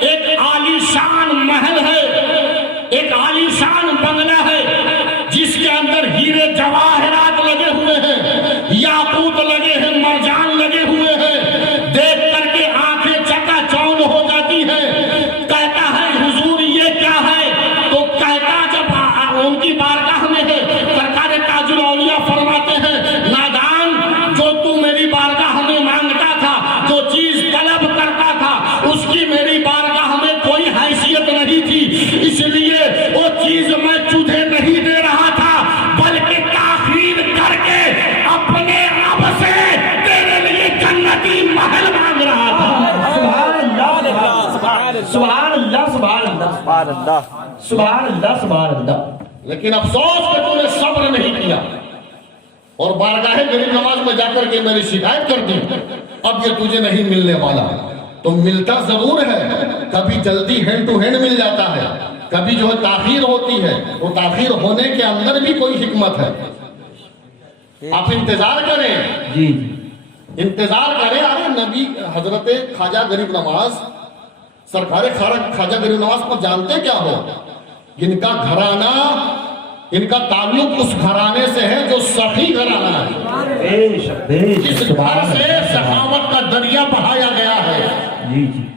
ایک عالی شان محل ہے، ایک عالی شان بنگلہ ہے جس کے اندر ہیرے جواہرات لگے ہوئے ہیں، یاقوت لگے ہیں، مرجان لگے ہوئے ہیں. دیکھ کر کے آنکھیں چکا چوند ہو جاتی ہیں. کہتا ہے حضور یہ کیا ہے؟ تو کہتا جب ان کی بارگاہ میں ہے سرکار تاج الاولیاء فرماتے ہیں نادان، جو تو میری بارگاہ میں مانگتا تھا، جو چیز طلب کرتا تھا، اس کی میری بارگاہ میں کوئی حیثیت نہیں تھی، اس لیے وہ چیز میں تجھے نہیں دے رہا تھا بلکہ تاخیر کر کے اپنے رب سے تیرے لیے جنتی محل مانگ رہا تھا. سبحان اللہ سبحان اللہ سبحان اللہ سبحان اللہ. سبحان اللہ سبحان اللہ. لیکن افسوس کہ تو نے صبر نہیں کیا اور بارگاہ غریب نواز میں جا کر کے میری شکایت کر دی. اب یہ تجھے نہیں ملنے والا. تو ملتا ضرور ہے، کبھی جلدی ہینڈ ٹو ہینڈ مل جاتا ہے، کبھی جو ہے تاخیر ہوتی ہے. وہ تاخیر ہونے کے اندر بھی کوئی حکمت ہے. آپ انتظار کریں، جی انتظار کریں. ارے نبی حضرت خواجہ غریب نواز، سرکار خواجہ غریب نواز کو جانتے کیا ہو؟ ان کا گھرانہ، ان کا تعلق اس گھرانے سے ہے جو سخی گھرانہ ہے، جس گھر سے سخاوت کا دریا بہایا گیا ہے.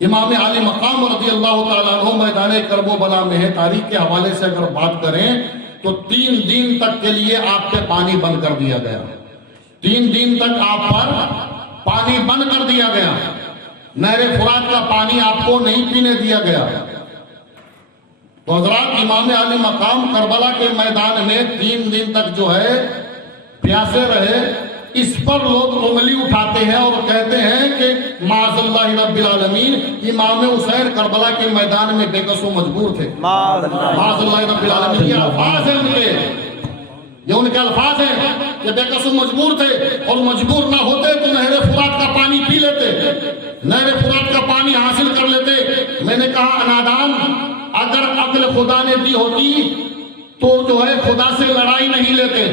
امام علی مقام رضی اللہ تعالیٰ عنہ میدان کرب و بلا میں ہے. تاریخ کے حوالے سے اگر بات کریں تو 3 دن تک کے لیے آپ پہ پانی بند کر دیا گیا. 3 دن تک آپ پر پانی بند کر دیا گیا. نہر فرات کا پانی آپ کو نہیں پینے دیا گیا. تو حضرات امام علی مقام کربلا کے میدان میں 3 دن تک جو ہے پیاسے رہے. اس پر لوگ انگلی اٹھاتے ہیں اور کہتے ہیں کہ معاذ اللہ رب العالمین امام حسین کربلا کے میدان میں بے کس و مجبور تھے. معاذ اللہ رب العالمین. یہ الفاظ ہیں ان کے الفاظ ہیں کہ بے کس و مجبور تھے اور مجبور نہ ہوتے تو نہر فرات کا پانی پی لیتے, نہر فرات کا پانی حاصل کر لیتے. میں نے کہا انادان, اگر عقل خدا نے دی ہوتی تو جو ہے خدا سے لڑائی نہیں لیتے.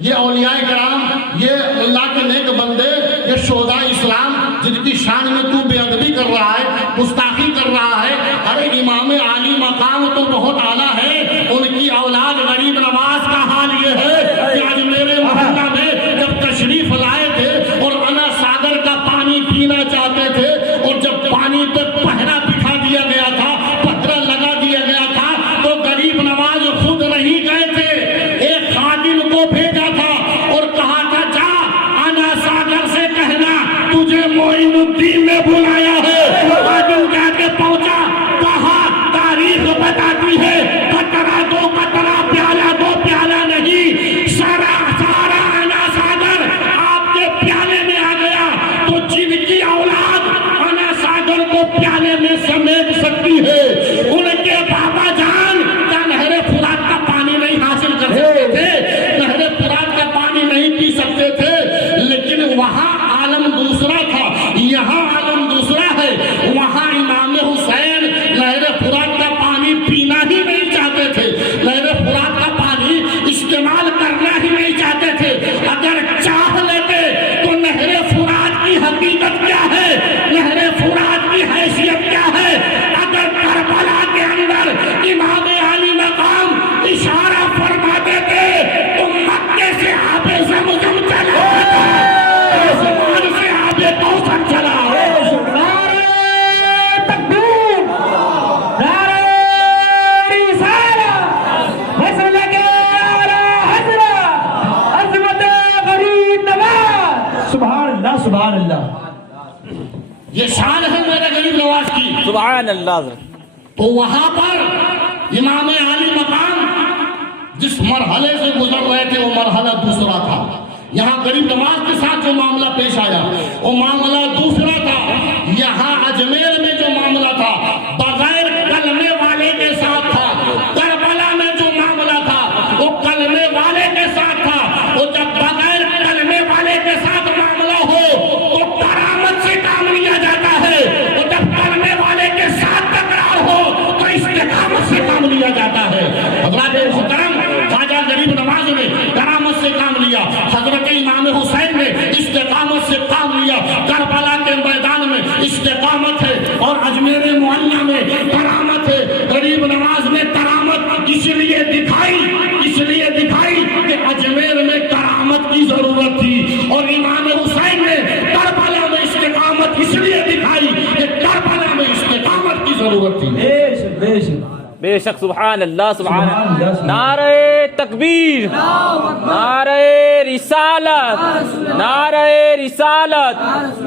یہ اولیاء کرام, یہ اللہ کے نیک بندے, یہ شہداء اسلام جن کی شان میں تو بے ادبی کر رہا ہے, گستاخی کر رہا ہے. ارے امام علی مقام تو بہت اعلیٰ ہے, ان کی اولاد غریب نواز کا حال یہ ہے کہ آج میرے محلہ میں جب تشریف لائے تھے اور انا ساگر کا پانی پینا چاہتے تھے اور جب پانی پہ پہرا بٹھا دیا گیا تھا, پتھر لگا دیا گیا تھا, تو غریب نواز خود نہیں گئے تھے, ایک خادم کو بھیجا تھا اور کہا تھا جا انا ساگر سے کہنا تجھے معین الدین نے بلایا ہے. خادم جا کے پہنچا, کہا تاریخ بتاتی ہے قطرہ دو قطرہ پیالہ دو پیالہ نہیں, سارا انا ساگر آپ کے پیالے میں آ گیا. تو جن کی اولاد انا ساگر کو پیالے میں سمیٹ سکتی ہے, ان کے بابا جان کیا نہر فرات کا پانی نہیں حاصل کر سکتے تھے, نہر فرات کا پانی نہیں پی سکتے تھے؟ لیکن وہاں عالم دوسرا تھا, یہاں عالم دوسرا ہے. وہاں امام حسین نہر فرات کا پانی پینا ہی نہیں چاہتے تھے, نہر فرات کا پانی استعمال کرنا ہی نہیں چاہتے تھے. اگر چاہ لیتے تو نہر فرات کی حقیقت کیا ہے, نہر فرات کی حیثیت کیا ہے. اگر کربلا کے اندر امام علی مقام اشارہ فرما دیتے تو مکے سے آب زمزم چلا آتا, آسمان سے آب کوثر چلا آتا. نعرہ تکبیر, نعرہ رسالت, مسلک اعلی حضرت عظمت غریب نواز. سبحان اللہ, سبحان اللہ. یہ شان ہے میرے غریب نواز کی. سبحان اللہ. تو وہاں پر امام علی مقام جس مرحلے سے گزر رہے تھے وہ مرحلہ دوسرا تھا. یہاں غریب نواز کے ساتھ جو معاملہ پیش آیا وہ معاملہ دوسرا تھا. یہاں اجمیر میں جو معاملہ تھا بغیر کلمے والے کے ساتھ تھا. کربلا میں جو معاملہ تھا وہ کلمے والے کے ساتھ تھا. وہ جب بغیر کلمے والے کے ساتھ معاملہ ہو تو کرامت سے کام لیا جاتا ہے, اور جب کلمے والے کے ساتھ تکرار ہو تو استقامت سے کام لیا جاتا ہے. حضرات محترم, خواجہ غریب نواز نے کرامت سے کام لیا, حضرت امام حسین نے استقامت سے کام لیا. کربلا کے میدان میں استقامت ہے اور اجمیر معلیٰ میں کرامت ہے. غریب نواز نے کرامت اس لیے دکھائی کہ اجمیر میں کرامت کی ضرورت تھی, اور امام حسین نے کربلا میں استقامت اس لیے دکھائی کہ کربلا میں استقامت کی ضرورت تھی. بے شک. سبحان اللہ, سبحان اللہ. نعرہ تکبیر, نعرہ رسالت, نعرہ رسالت,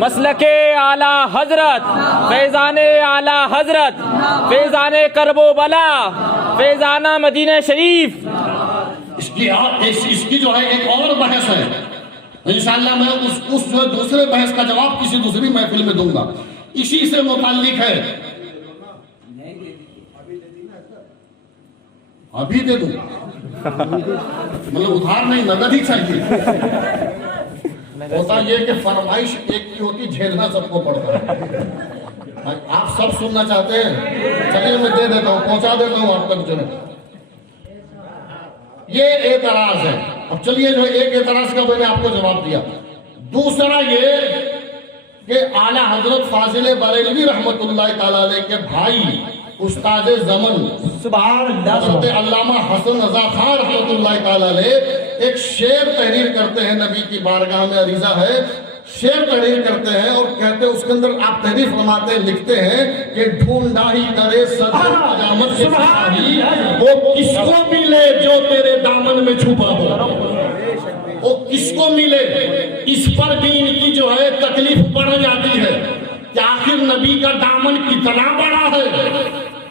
مسلک اعلی حضرت, فیضان اعلی حضرت, فیضان کرب و بلا, فیضانہ مدینہ شریف. اس کی جو ہے ایک اور بحث ہے, انشاءاللہ میں اس جو دوسرے بحث کا جواب کسی دوسری محفل میں دوں گا. اسی سے متعلق ہے. ابھی دے دوں, مطلب ادھار نہیں, نقد ہی چاہیے. ہوتا یہ کہ فرمائش ایک کی ہوتی, جھیلنا سب کو پڑتا ہے. آپ سب سننا چاہتے ہیں, چلیے میں دے دیتا ہوں, پہنچا دیتا ہوں آپ تک. جو ہے یہ اعتراض ہے. اب چلیے جو ایک اعتراض کا میں نے آپ کو جواب دیا. دوسرا یہ کہ اعلیٰ حضرت فاضل بریلوی رحمت اللہ تعالی علیہ کے بھائی استاد زمن سبحان اللہ, حضرت علامہ حسن رضا خان رحمت اللہ تعالی علیہ ایک شعر تحریر کرتے ہیں, نبی کی بارگاہ میں عریضہ ہے شعر تحریر کرتے ہیں اور کہتے ہیں، اس کے اندر آپ تحریر فرماتے ہیں، لکھتے ہیں کہ ڈھونڈا ہی کرے صدر قیامت کے سپاہی، وہ کس کو ملے جو تیرے دامن میں چھپا ہو، وہ کس کو ملے۔ اس پر بھی ان کی جو ہے تکلیف بڑھ جاتی ہے کہ آخر نبی کا دامن کتنا بڑا ہے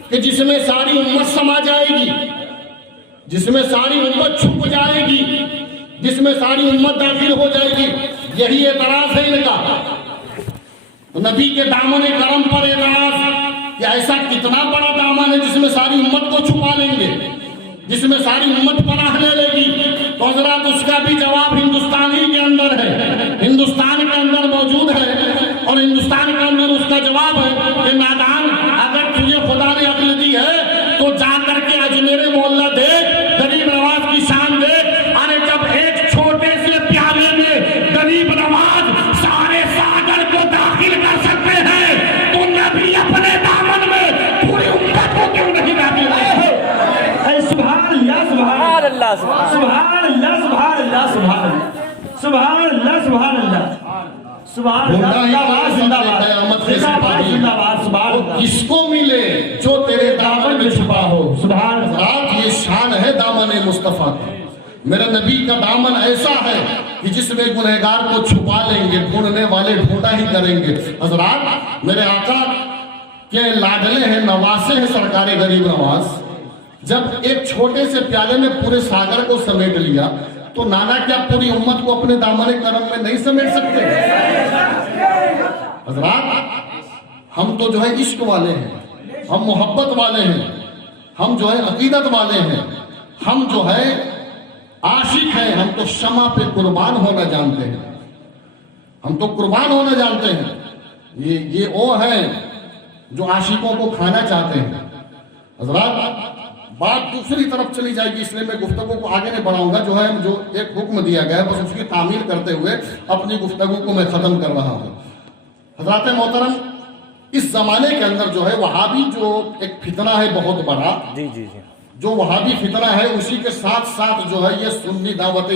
کہ جس میں ساری امت سما جائے گی، جس میں ساری امت چھپ جائے گی، جس میں ساری امت داخل ہو جائے گی۔ یہی اعتراض ہے ان کا، نبی کے دامن کرم پر اعتراض کہ ایسا کتنا بڑا دامن ہے جس میں ساری امت کو چھپا لیں گے، جس میں ساری امت پناہ لے لے گی۔ تو حضرات اس کا بھی جواب ہندوستان ہی کے اندر ہے، ہندوستان کے اندر موجود ہے، اور ہندوستان کے اندر اس کا جواب ہے کہ نادان، اگر تجھے خدا نے عقل دی ہے تو جا کر کے اجمیر محلہ دیکھ، غریب نواز کی شان دیکھ۔ ارے جب ایک چھوٹے سے پیالے میں غریب نواز سارے ساگر کو داخل کر سکتے ہیں تو نبی اپنے دامن میں پوری امت کو کیوں نہیں داخل کرتے؟ سبحان اللہ، سبحان اللہ، سبحان اللہ، سبحان اللہ، سبحان اللہ، سبحان اللہ، سبحان اللہ، سبحان اللہ، زندہ باد، زندہ باد، زندہ باد، زندہ باد، سبحان اللہ۔ کس کو ملے جو تیرے دامن میں چھپا ہو، سبحان اللہ۔ رات یہ شان ہے دامن مصطفیٰ کا۔ میرے نبی کا دامن ایسا ہے کہ جس میں گنہگار کو چھپا لیں گے، ڈھونڈنے والے ڈھونڈا ہی کریں گے۔ حضرات، میرے آقا کے لاڈلے ہیں، نواسے ہیں سرکار غریب نواز، جب ایک چھوٹے سے پیالے میں پورے ساگر کو سمیٹ لیا تو نانا کیا پوری امت کو اپنے دامن کرم میں نہیں سمیٹ سکتے؟ حضرات، ہم تو جو ہے عشق والے ہیں، ہم محبت والے ہیں، ہم جو ہے عقیدت والے ہیں، ہم جو ہے عاشق ہیں، ہم تو شمع پہ قربان ہونا جانتے ہیں، ہم تو قربان ہونا جانتے ہیں۔ یہ وہ ہیں جو عاشقوں کو کھانا چاہتے ہیں۔ حضرات، بات دوسری طرف چلی جائے گی، اس لیے میں گفتگو کو آگے نہیں بڑھاؤں گا۔ جو ہے جو ایک حکم دیا گیا ہے بس اس کی تعمیل کرتے ہوئے اپنی گفتگو کو میں ختم کر رہا ہوں۔ حضرات محترم، اس زمانے کے اندر جو ہے وہابی جو ایک فتنہ ہے بہت بڑا، جی جی جی، جو وہابی فتنہ ہے، اسی کے ساتھ ساتھ جو ہے یہ سنی دعوت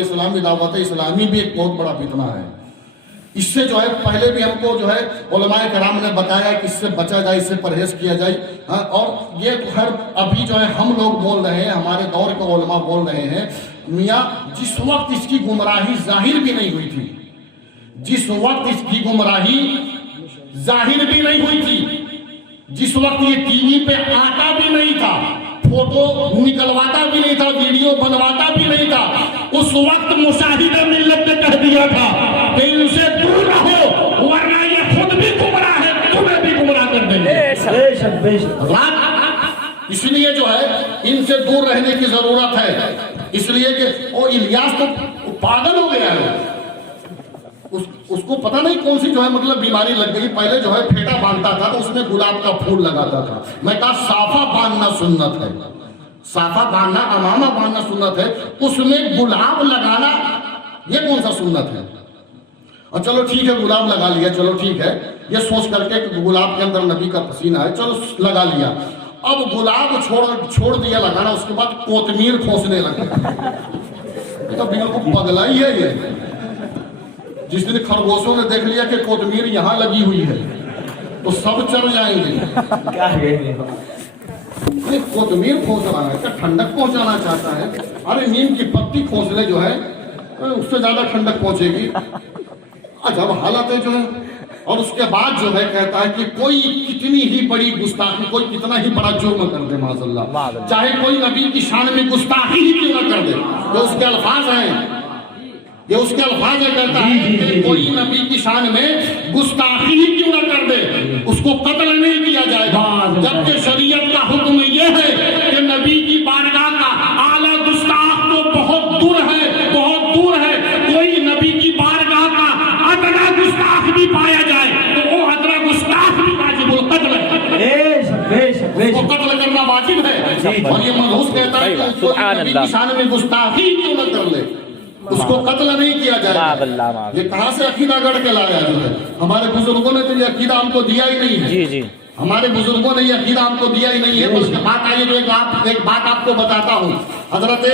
اسلامی بھی ایک بہت بڑا فتنہ ہے۔ اس سے جو ہے پہلے بھی ہم کو جو ہے علماء کرام نے بتایا کہ اس سے بچا جائے، اس سے پرہیز کیا جائے، اور یہ ہر ابھی جو ہے ہم لوگ بول رہے ہیں، ہمارے دور کے علماء بول رہے ہیں، میاں جس وقت اس کی گمراہی ظاہر بھی نہیں ہوئی تھی، جس وقت اس کی گمراہی ظاہر بھی نہیں ہوئی تھی، جس وقت یہ ٹی وی پہ آتا بھی نہیں تھا، فوٹو نکلواتا بھی نہیں تھا، ویڈیو بنواتا بھی نہیں تھا، اس وقت مشاہدہ ملت نے کہہ دیا تھا کہ ان سے دور رہو ورنہ یہ خود بھی گمراہ ہے، تمہیں بھی گمراہ کر دیں گے۔ بے شک، بے شک۔ اس لیے جو ہے ان سے دور رہنے کی ضرورت ہے، اس لیے کہ وہ الیاس تو پاگل ہو گیا ہے، اس کو پتہ نہیں کون سی جو ہے مطلب بیماری لگ گئی۔ پہلے جو ہے پھیٹا باندھتا تھا تو اس میں گلاب کا پھول لگاتا تھا، میں کہا صافہ باندھنا سنت ہے، صافہ باندھنا، امامہ باندھنا سنت ہے، اس میں گلاب لگانا یہ کون سا سنت ہے؟ اور چلو ٹھیک ہے گلاب لگا لیا، چلو ٹھیک ہے، یہ سوچ کر کے کہ گلاب کے اندر نبی کا پسینہ ہے، چلو لگا لیا۔ اب گلاب چھوڑ دیا لگانا، اس کے بعد کوتمیر کھوسنے لگے، یہ تو بالکل پگلا ہی ہے۔ یہ جس دن خرگوشوں نے دیکھ لیا کہ کوتمیر یہاں لگی ہوئی ہے تو سب چڑھ جائیں گے۔ یہ کوتمیر کھوس رہا ہے، کیا ٹھنڈک پہنچانا چاہتا ہے؟ ارے نیم کی پتی کھوس لے جو ہے اس سے زیادہ ٹھنڈک پہنچے گی۔ عجب حالت ہے جو ہے۔ اور اس کے بعد جو ہے کہتا ہے کہ کوئی کتنی ہی بڑی گستاخی، کوئی کتنا ہی بڑا جرم کر دے معاذ اللہ، چاہے کوئی نبی کی شان میں گستاخی ہی کیوں نہ کر دے، جو اس کے الفاظ ہیں، یہ اس کے الفاظ ہے، کہتا ہے کہ کوئی نبی کی شان میں گستاخی ہی کیوں نہ کر دے اس کو قتل نہیں کیا جائے گا، جبکہ شریعت کا حکم یہ ہے کہ نبی کی بارگاہ کا اعلیٰ گستاخ تو بہت دور ہے، بہت دور ہے، کوئی نبی کی بارگاہ کا ادنا گستاخ بھی پایا جائے تو وہ ادنا گستاخ بھی واجب القتل ہے، وہ قتل کرنا واجب ہے۔ اور یہ منحوس کہتا ہے کہ کوئی نبی کی شان میں گستاخی کیوں نہ کر لے اس کو قتل نہیں کیا جائے۔ یہ کہاں سے عقیدہ گڑھ کے لایا جو ہے؟ ہمارے بزرگوں نے تو یہ عقیدہ ہم کو دیا ہی نہیں ہے، جی جی، ہمارے بزرگوں نے یہ عقیدہ ہم کو دیا ہی نہیں ہے۔ بلکہ بات آئی جو ایک بات آپ کو بتاتا ہوں حضرت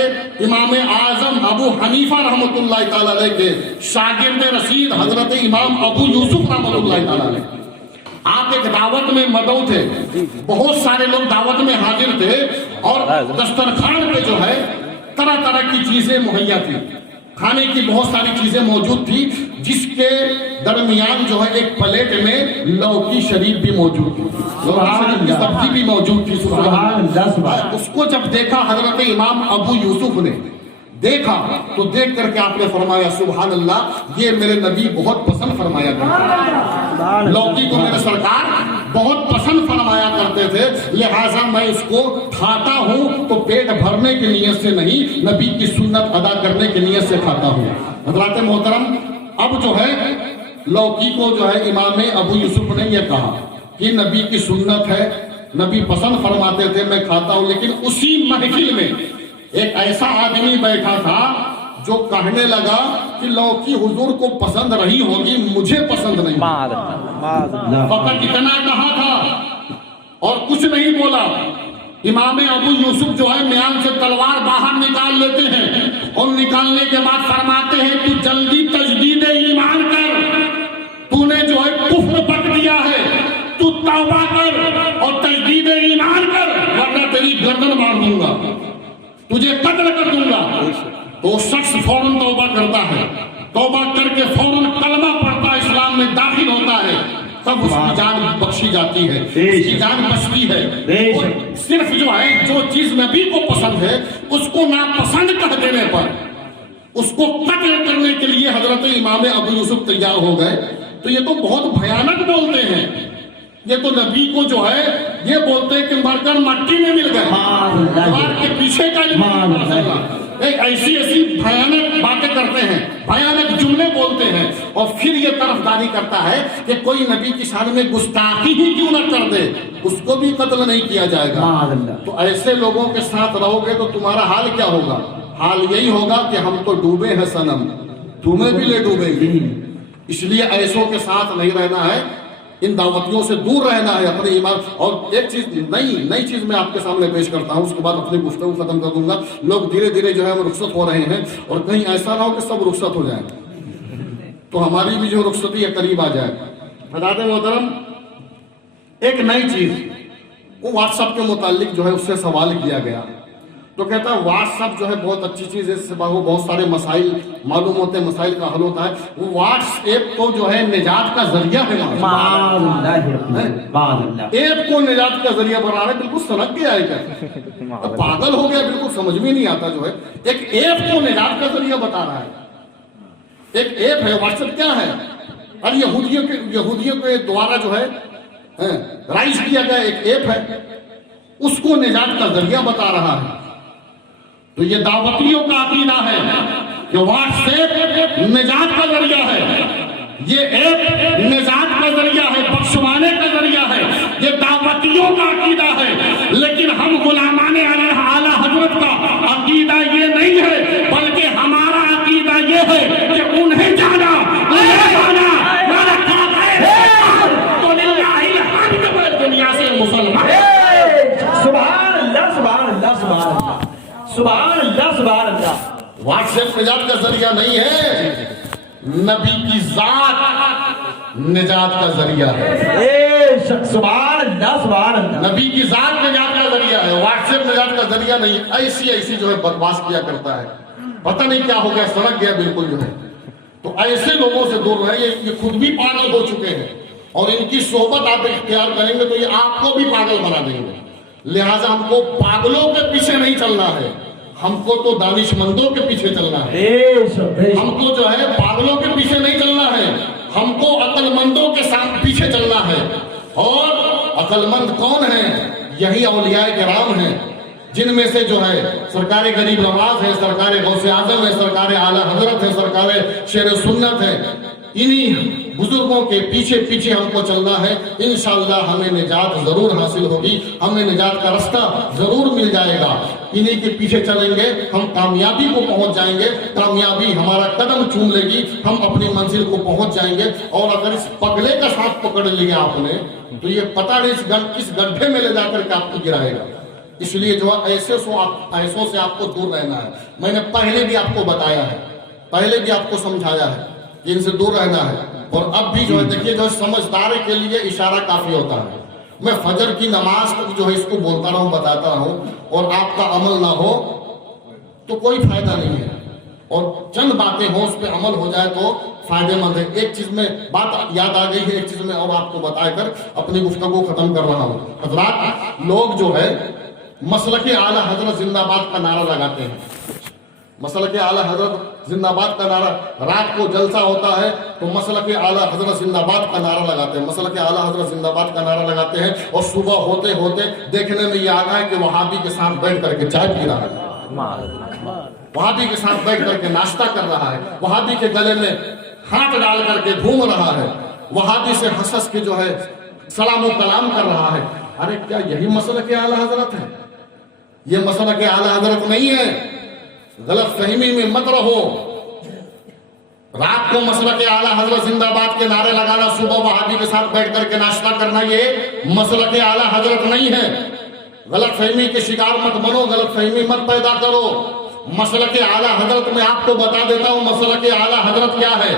امام اعظم ابو حنیفہ رحمۃ اللہ تعالی علیہ کے شاگرد رشید حضرت امام ابو یوسف رحمۃ اللہ تعالی علیہ، آپ ایک دعوت میں مدعو تھے، بہت سارے لوگ دعوت میں حاضر تھے اور دسترخوان پہ جو ہے طرح طرح کی چیزیں مہیا تھی، کھانے کی بہت ساری چیزیں موجود تھی، جس کے درمیان جو ہے ایک پلیٹ میں لوکی شریف بھی موجود تھی، لوکی شریف کی سبزی بھی موجود تھی، سبحان اللہ۔ اس کو جب دیکھا حضرت امام ابو یوسف نے دیکھا تو دیکھ کر کے آپ نے فرمایا سبحان اللہ، یہ میرے نبی بہت پسند فرمایا کرتے تھے، لوکی کو میرے سرکار بہت پسند فرمایا کرتے تھے، لہٰذا میں اس کو کھاتا ہوں تو پیٹ بھرنے کی نیت سے نہیں، نبی کی سنت ادا کرنے کی نیت سے کھاتا ہوں۔ حضرات محترم، اب جو ہے لوکی کو جو ہے امام ابو یوسف نے یہ کہا کہ نبی کی سنت ہے، نبی پسند فرماتے تھے، میں کھاتا ہوں، لیکن اسی محفل میں ایک ایسا آدمی بیٹھا تھا جو کہنے لگا کہ لوکی حضور کو پسند رہی ہوگی، مجھے پسند نہیں، فقط اتنا کہا تھا اور کچھ نہیں بولا۔ امام ابو یوسف جو ہے میان سے تلوار باہر نکال لیتے ہیں اور نکالنے کے بعد فرماتے ہیں تو جلدی تجدید ایمان کر، تو نے جو ہے کفر بک دیا ہے، تو توبہ کر اور تجدید ایمان کر، ورنہ تیری گردن مار دوں گا، تجھے قتل کر دوں گا۔ تو شخص فوراً توبہ کرتا ہے، توبہ کر کے فوراً کلمہ پڑھتا ہے، اسلام میں داخل ہوتا ہے، تب اس کی جان بخشی جاتی ہے، اس کی جان بچتی ہے۔ اور صرف جو ہے جو چیز نبی کو پسند ہے اس کو ناپسند کہہ دینے پر اس کو قتل کرنے کے لیے حضرت امام ابو یوسف تیار ہو گئے۔ تو یہ تو بہت بھیانک بولتے ہیں، یہ تو نبی کو جو ہے یہ بولتے ہیں کہ مر کر مٹی میں مل گئے، دیوار کے پیچھے کا ایسی ایسی بھیانک باتیں کرتے ہیں، بھیانک جملے بولتے ہیں، اور پھر یہ طرفداری کرتا ہے کہ کوئی نبی کی شان میں گستاخی ہی کیوں نہ کر دے اس کو بھی قتل نہیں کیا جائے گا۔ تو ایسے لوگوں کے ساتھ رہو گے تو تمہارا حال کیا ہوگا؟ حال یہی ہوگا کہ ہم تو ڈوبے ہیں صنم، تمہیں بھی لے ڈوبے گی۔ اس لیے ایسوں کے ساتھ نہیں رہنا ہے، ان دعوتیوں سے دور رہنا ہے اپنے ایمان۔ اور ایک چیز نئی چیز میں آپ کے سامنے پیش کرتا ہوں، اس کے بعد اپنی گفتگو ختم کر دوں گا۔ لوگ دھیرے دھیرے جو ہے وہ رخصت ہو رہے ہیں، اور کہیں ایسا نہ ہو کہ سب رخصت ہو جائیں تو ہماری بھی جو رخصتی ہے قریب آ جائے۔ حضرات محترم، ایک نئی چیز، وہ واٹس ایپ کے متعلق جو ہے اس سے سوال کیا گیا، تو کہتا ہے واٹس ایپ جو ہے بہت اچھی چیز ہے، اس سے بہت سارے مسائل معلوم ہوتے ہیں، مسائل کا حل ہوتا ہے۔ وہ واٹس ایپ تو جو ہے نجات کا ذریعہ ہے، ایپ کو نجات کا ذریعہ بنا رہا ہے، بالکل سنک گیا ہے، کیا پاگل ہو گیا، بالکل سمجھ میں نہیں آتا، جو ہے ایک ایپ کو نجات کا ذریعہ بتا رہا ہے۔ ایک ایپ ہے واٹس ایپ، کیا ہے؟ اور یہودیوں کے دوارا جو ہے رائج کیا گیا ایک ایپ ہے، اس کو نجات کا ذریعہ بتا رہا ہے۔ تو یہ دعوتیوں کا عقیدہ ہے کہ واٹس ایپ نجات کا ذریعہ ہے، یہ ایپ نجات کا ذریعہ ہے، بخشوانے کا ذریعہ ہے، یہ دعوتیوں کا عقیدہ ہے۔ لیکن ہم غلامان اعلیٰ حضرت کا عقیدہ یہ نہیں ہے، بلکہ ہمارا عقیدہ یہ ہے کہ انہیں جانا، انہیں مانا، تو للہ الحمد، دنیا سے مسلمان۔ سبحان اللہ، سبحان اللہ، سبحان اللہ، سبحان اللہ، سبحان اللہ۔ واٹس ایپ نجات کا ذریعہ نہیں ہے، نبی کی ذات نجات کا ذریعہ ہے۔ سبحان اللہ، سبحان اللہ۔ نبی کی ذات نجات کا ذریعہ ہے، واٹس ایپ نجات کا ذریعہ نہیں۔ ایسی جو ہے بکواس کیا کرتا ہے، پتہ نہیں کیا ہو گیا، سڑک گیا بالکل جو ہے۔ تو ایسے لوگوں سے دور رہے، یہ خود بھی پاگل ہو چکے ہیں، اور ان کی صحبت آپ اختیار کریں گے تو یہ آپ کو بھی پاگل بنا دیں گے۔ لہٰذا ہم کو پاگلوں کے پیچھے نہیں چلنا ہے، ہم کو تو دانش مندوں کے پیچھے چلنا ہے۔ ہم کو جو ہے پاگلوں کے پیچھے نہیں چلنا ہے، ہم کو عقل مندوں کے ساتھ پیچھے چلنا ہے۔ اور عقل مند کون ہیں؟ یہی اولیاء کرام ہیں، جن میں سے جو ہے سرکار غریب نواز ہے، سرکار غوث اعظم ہے، سرکار اعلیٰ حضرت ہے، سرکار شیر سنت ہے۔ انہی بزرگوں کے پیچھے پیچھے ہم کو چلنا ہے، انشاءاللہ ہمیں نجات ضرور حاصل ہوگی، ہمیں نجات کا رستہ ضرور مل جائے گا۔ انہی کے پیچھے چلیں گے، ہم کامیابی کو پہنچ جائیں گے، کامیابی ہمارا قدم چوم لے گی، ہم اپنی منزل کو پہنچ جائیں گے۔ اور اگر اس پگلے کا ساتھ پکڑ لیا آپ نے تو یہ پتہ نہیں کس گڈھے میں لے جا کر کے آپ کو گرائے گا۔ اس لیے جو ہے ایسوں سے آپ کو دور رہنا ہے. میں نے پہلے بھی آپ کو بتایا ہے, پہلے بھی آپ کو سمجھایا ہے کہ ان سے دور رہنا ہے. اور اب بھی جو ہے دیکھیے جو ہے سمجھدار کے لیے اشارہ کافی ہوتا ہے. میں فجر کی نماز تک جو ہے اس کو بولتا رہا ہوں, بتاتا رہا ہوں, اور آپ کا عمل نہ ہو تو کوئی فائدہ نہیں ہے, اور چند باتیں ہوں اس پہ عمل ہو جائے تو فائدے مند ہے. ایک چیز میں بات یاد آ گئی ہے, ایک چیز میں اور آپ کو بتا کر اپنی گفتگو ختم کر رہا ہوں. حضرات, لوگ جو ہے مسلک اعلیٰ حضرت زندہ باد کا نعرہ لگاتے ہیں. مسلک اعلیٰ حضرت زندہ باد کا نعرہ, رات کو جلسہ ہوتا ہے تو مسلک اعلیٰ حضرت زندہ باد کا نعرہ لگاتے ہیں, مسلک اعلیٰ حضرت زندہ باد کا نعرہ لگاتے ہیں, اور صبح ہوتے ہوتے دیکھنے میں یہ آتا ہے کہ وہابی کے ساتھ بیٹھ کر کے چائے پی رہا ہے, وہابی کے ساتھ بیٹھ کر کے ناشتہ کر رہا ہے, وہابی کے گلے میں ہاتھ ڈال کر کے گھوم رہا ہے, وہابی سے ہنس کے جو ہے سلام و کلام کر رہا ہے. ارے کیا یہی مسلک اعلیٰ حضرت ہے؟ یہ مسلک اعلیٰ حضرت نہیں ہے. غلط فہمی میں مت رہو. رات کو مسلک اعلیٰ حضرت زندہ باد کے نعرے لگانا, صبح وہابی کے ساتھ بیٹھ کر کے ناشتہ کرنا, یہ مسلک اعلیٰ حضرت نہیں ہے. غلط فہمی کے شکار مت بنو, غلط فہمی مت پیدا کرو. مسلک اعلیٰ حضرت میں آپ کو بتا دیتا ہوں مسلک اعلیٰ حضرت کیا ہے.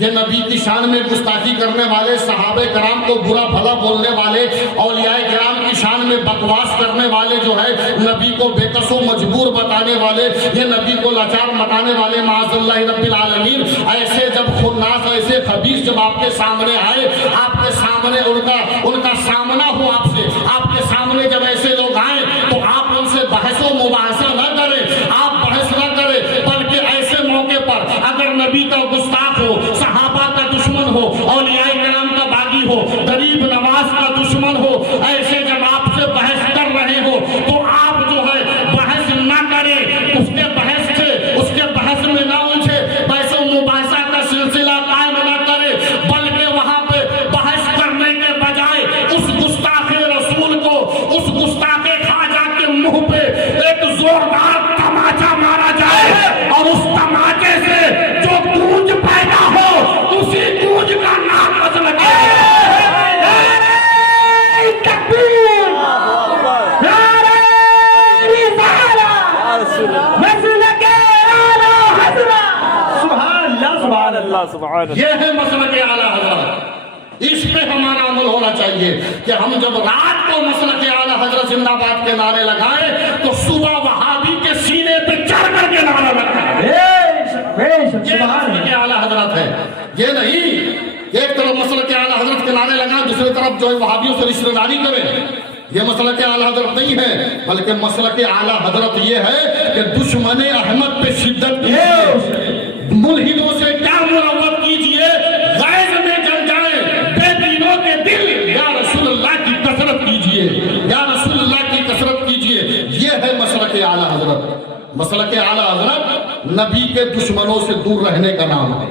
یہ نبی کی شان میں گستاخی کرنے والے, صحابہ کرام کو برا بھلا بولنے والے, اولیاء کرام کی شان میں بکواس کرنے والے, جو ہے نبی کو بے کس و مجبور بتانے والے, یہ نبی کو لاچار بتانے والے, معاذ اللہ رب العالمین, ایسے جب خناس, ایسے خبیث جب آپ کے سامنے آئے, آپ کے سامنے ان کا سامنا ہو, آپ کے سامنے جب ایسے لوگ آئیں تو آپ ان سے بحث و مباحثہ نہ کریں, آپ بحث نہ کریں, بلکہ ایسے موقع پر اگر نبی کا گستاخ ہو, صحابہ کا دشمن ہو, اولیاء کرام کا باغی ہو, غریب نواز کا دشمن ہو, ایسے جب آپ سے بحث کر رہے ہو تو آپ جو ہے بحث نہ کریں, اس کے بحث میں نہ الجھے, بحث و مباحثہ کا سلسلہ قائم نہ کرے, بلکہ وہاں پہ بحث کرنے کے بجائے اس گستاخ رسول کو, اس گستاخ خواجہ کے منہ پہ ایک زوردار تماچا مارا جائے, اور اس تماچے سے جو گونج پیدا ہو اسی گونج کا نام مسلک ہے. تکبیر, نعرہ رسالت, مسلک اعلیٰ حضرت. سبحان اللہ, سبحان اللہ. یہ ہے مسلک اعلیٰ حضرت. اس پہ ہمارا عمل ہونا چاہیے کہ ہم جب رات کو مسلک اعلیٰ حضرت زندہ باد کے نعرے لگائیں تو صبح وہابی کے سینے پہ چڑھ کر کے نعرہ لگائیں. یہ مسلک اعلیٰ حضرت ہے. یہ نہیں ایک طرف مسلک اعلیٰ حضرت کے نعرے لگائیں, دوسری طرف جو ہے وہابیوں سے رشتہ داری کریں. یہ مسلک اعلیٰ حضرت نہیں ہے, بلکہ مسلک اعلیٰ حضرت یہ ہے کہ دشمن احمد پہ شدت کیجیے, ملحدوں سے کیا مروت کیجیے, غیظ میں جل جائیں, بے دینوں کے دل یا رسول اللہ کی کثرت کیجیے, یا رسول اللہ کی کثرت کیجیے. یہ ہے مسلک اعلیٰ حضرت. مسلک اعلیٰ حضرت نبی کے دشمنوں سے دور رہنے کا نام ہے,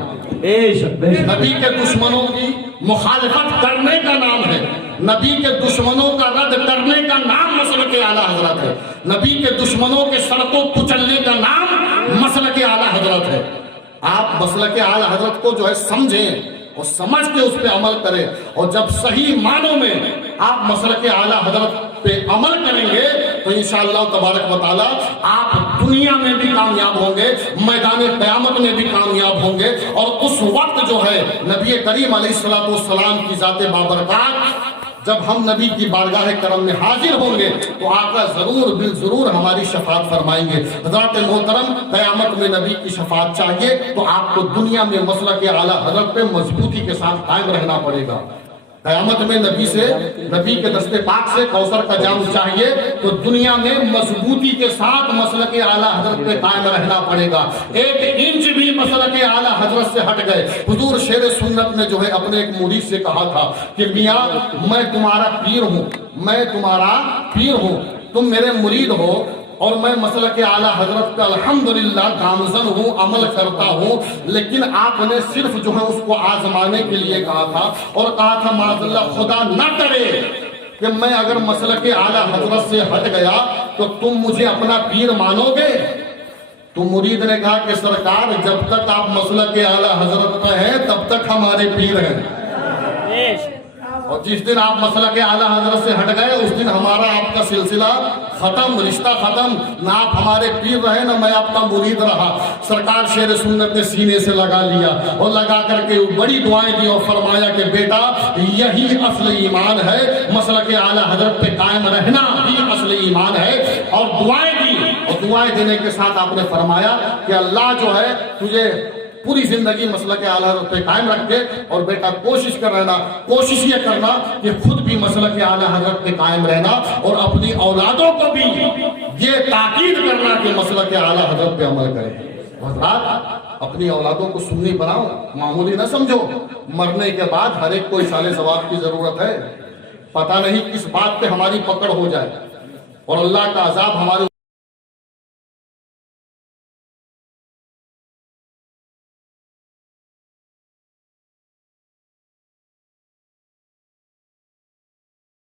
نبی کے دشمنوں کی مخالفت کرنے کا نام ہے, نبی کے دشمنوں کا رد کرنے کا نام مسلک اعلیٰ حضرت ہے, نبی کے دشمنوں کے سر کو کچلنے کا نام مسلک اعلیٰ حضرت ہے. آپ مسلک اعلیٰ حضرت کو جو ہے سمجھیں اور سمجھ کے اس پہ عمل کریں, اور جب صحیح معنوں میں آپ مسلک اعلیٰ حضرت پہ عمل کریں گے تو انشاءاللہ تبارک و تعالی آپ دنیا میں بھی کامیاب ہوں گے, میدان قیامت میں بھی کامیاب ہوں گے. اور اس وقت جو ہے نبی کریم علیہ السلام کی ذات بابرکات, جب ہم نبی کی بارگاہ کرم میں حاضر ہوں گے تو آقا ضرور بالضرور ہماری شفاعت فرمائیں گے. حضرات محترم, قیامت میں نبی کی شفاعت چاہیے تو آپ کو دنیا میں مسلک اعلیٰ حضرت پہ مضبوطی کے ساتھ قائم رہنا پڑے گا. قیامت میں نبی کے دستے پاک سے کوثر کا جام چاہیے تو دنیا میں مضبوطی کے ساتھ مسلک اعلیٰ حضرت پہ قائم رہنا پڑے گا. ایک انچ بھی مسلک اعلیٰ حضرت سے ہٹ گئے. حضور شیر سنت نے جو ہے اپنے ایک مرید سے کہا تھا کہ میاں میں تمہارا پیر ہوں, میں تمہارا پیر ہوں, تم میرے مرید ہو, اور میں مسلک اعلیٰ حضرت کا الحمدللہ گامزن ہوں, عمل کرتا ہوں, لیکن آپ نے صرف جو ہے اس کو آزمانے کے لیے کہا تھا, اور کہا تھا معاذ اللہ خدا نہ کرے کہ میں اگر مسلک اعلیٰ حضرت سے ہٹ گیا تو تم مجھے اپنا پیر مانو گے. تو مرید نے کہا کہ سرکار جب تک آپ مسلک اعلیٰ حضرت پہ ہیں تب تک ہمارے پیر ہیں, اور جس دن آپ مسلک اعلیٰ حضرت سے ہٹ گئے اس دن ہمارا آپ کا سلسلہ ختم، رشتہ ختم، نہ آپ ہمارے پیر رہے نہ میں آپ کا مرید رہا۔ سرکار شیر سنت نے سینے سے لگا لیا اور لگا کر کے بڑی دعائیں دی اور فرمایا کہ بیٹا یہی اصل ایمان ہے، مسلک اعلیٰ حضرت پہ قائم رہنا ہی اصل ایمان ہے، اور دعائیں دی، اور دعائیں دینے کے ساتھ آپ نے فرمایا کہ اللہ جو ہے تجھے پوری زندگی مسلک اعلیٰ حضرت پہ قائم رکھے، اور بیٹا کوشش کر رہنا، کوشش یہ کرنا کہ خود بھی مسلک اعلیٰ حضرت پہ قائم رہنا اور اپنی اولادوں کو بھی یہ تاکید کرنا کہ مسلک اعلیٰ حضرت پہ عمل کریں۔ حضرات اپنی اولادوں کو سنی بناؤ، معمولی نہ سمجھو، مرنے کے بعد ہر ایک کو ایصال ثواب کی ضرورت ہے، پتہ نہیں کس بات پہ ہماری پکڑ ہو جائے اور اللہ کا عذاب ہمارے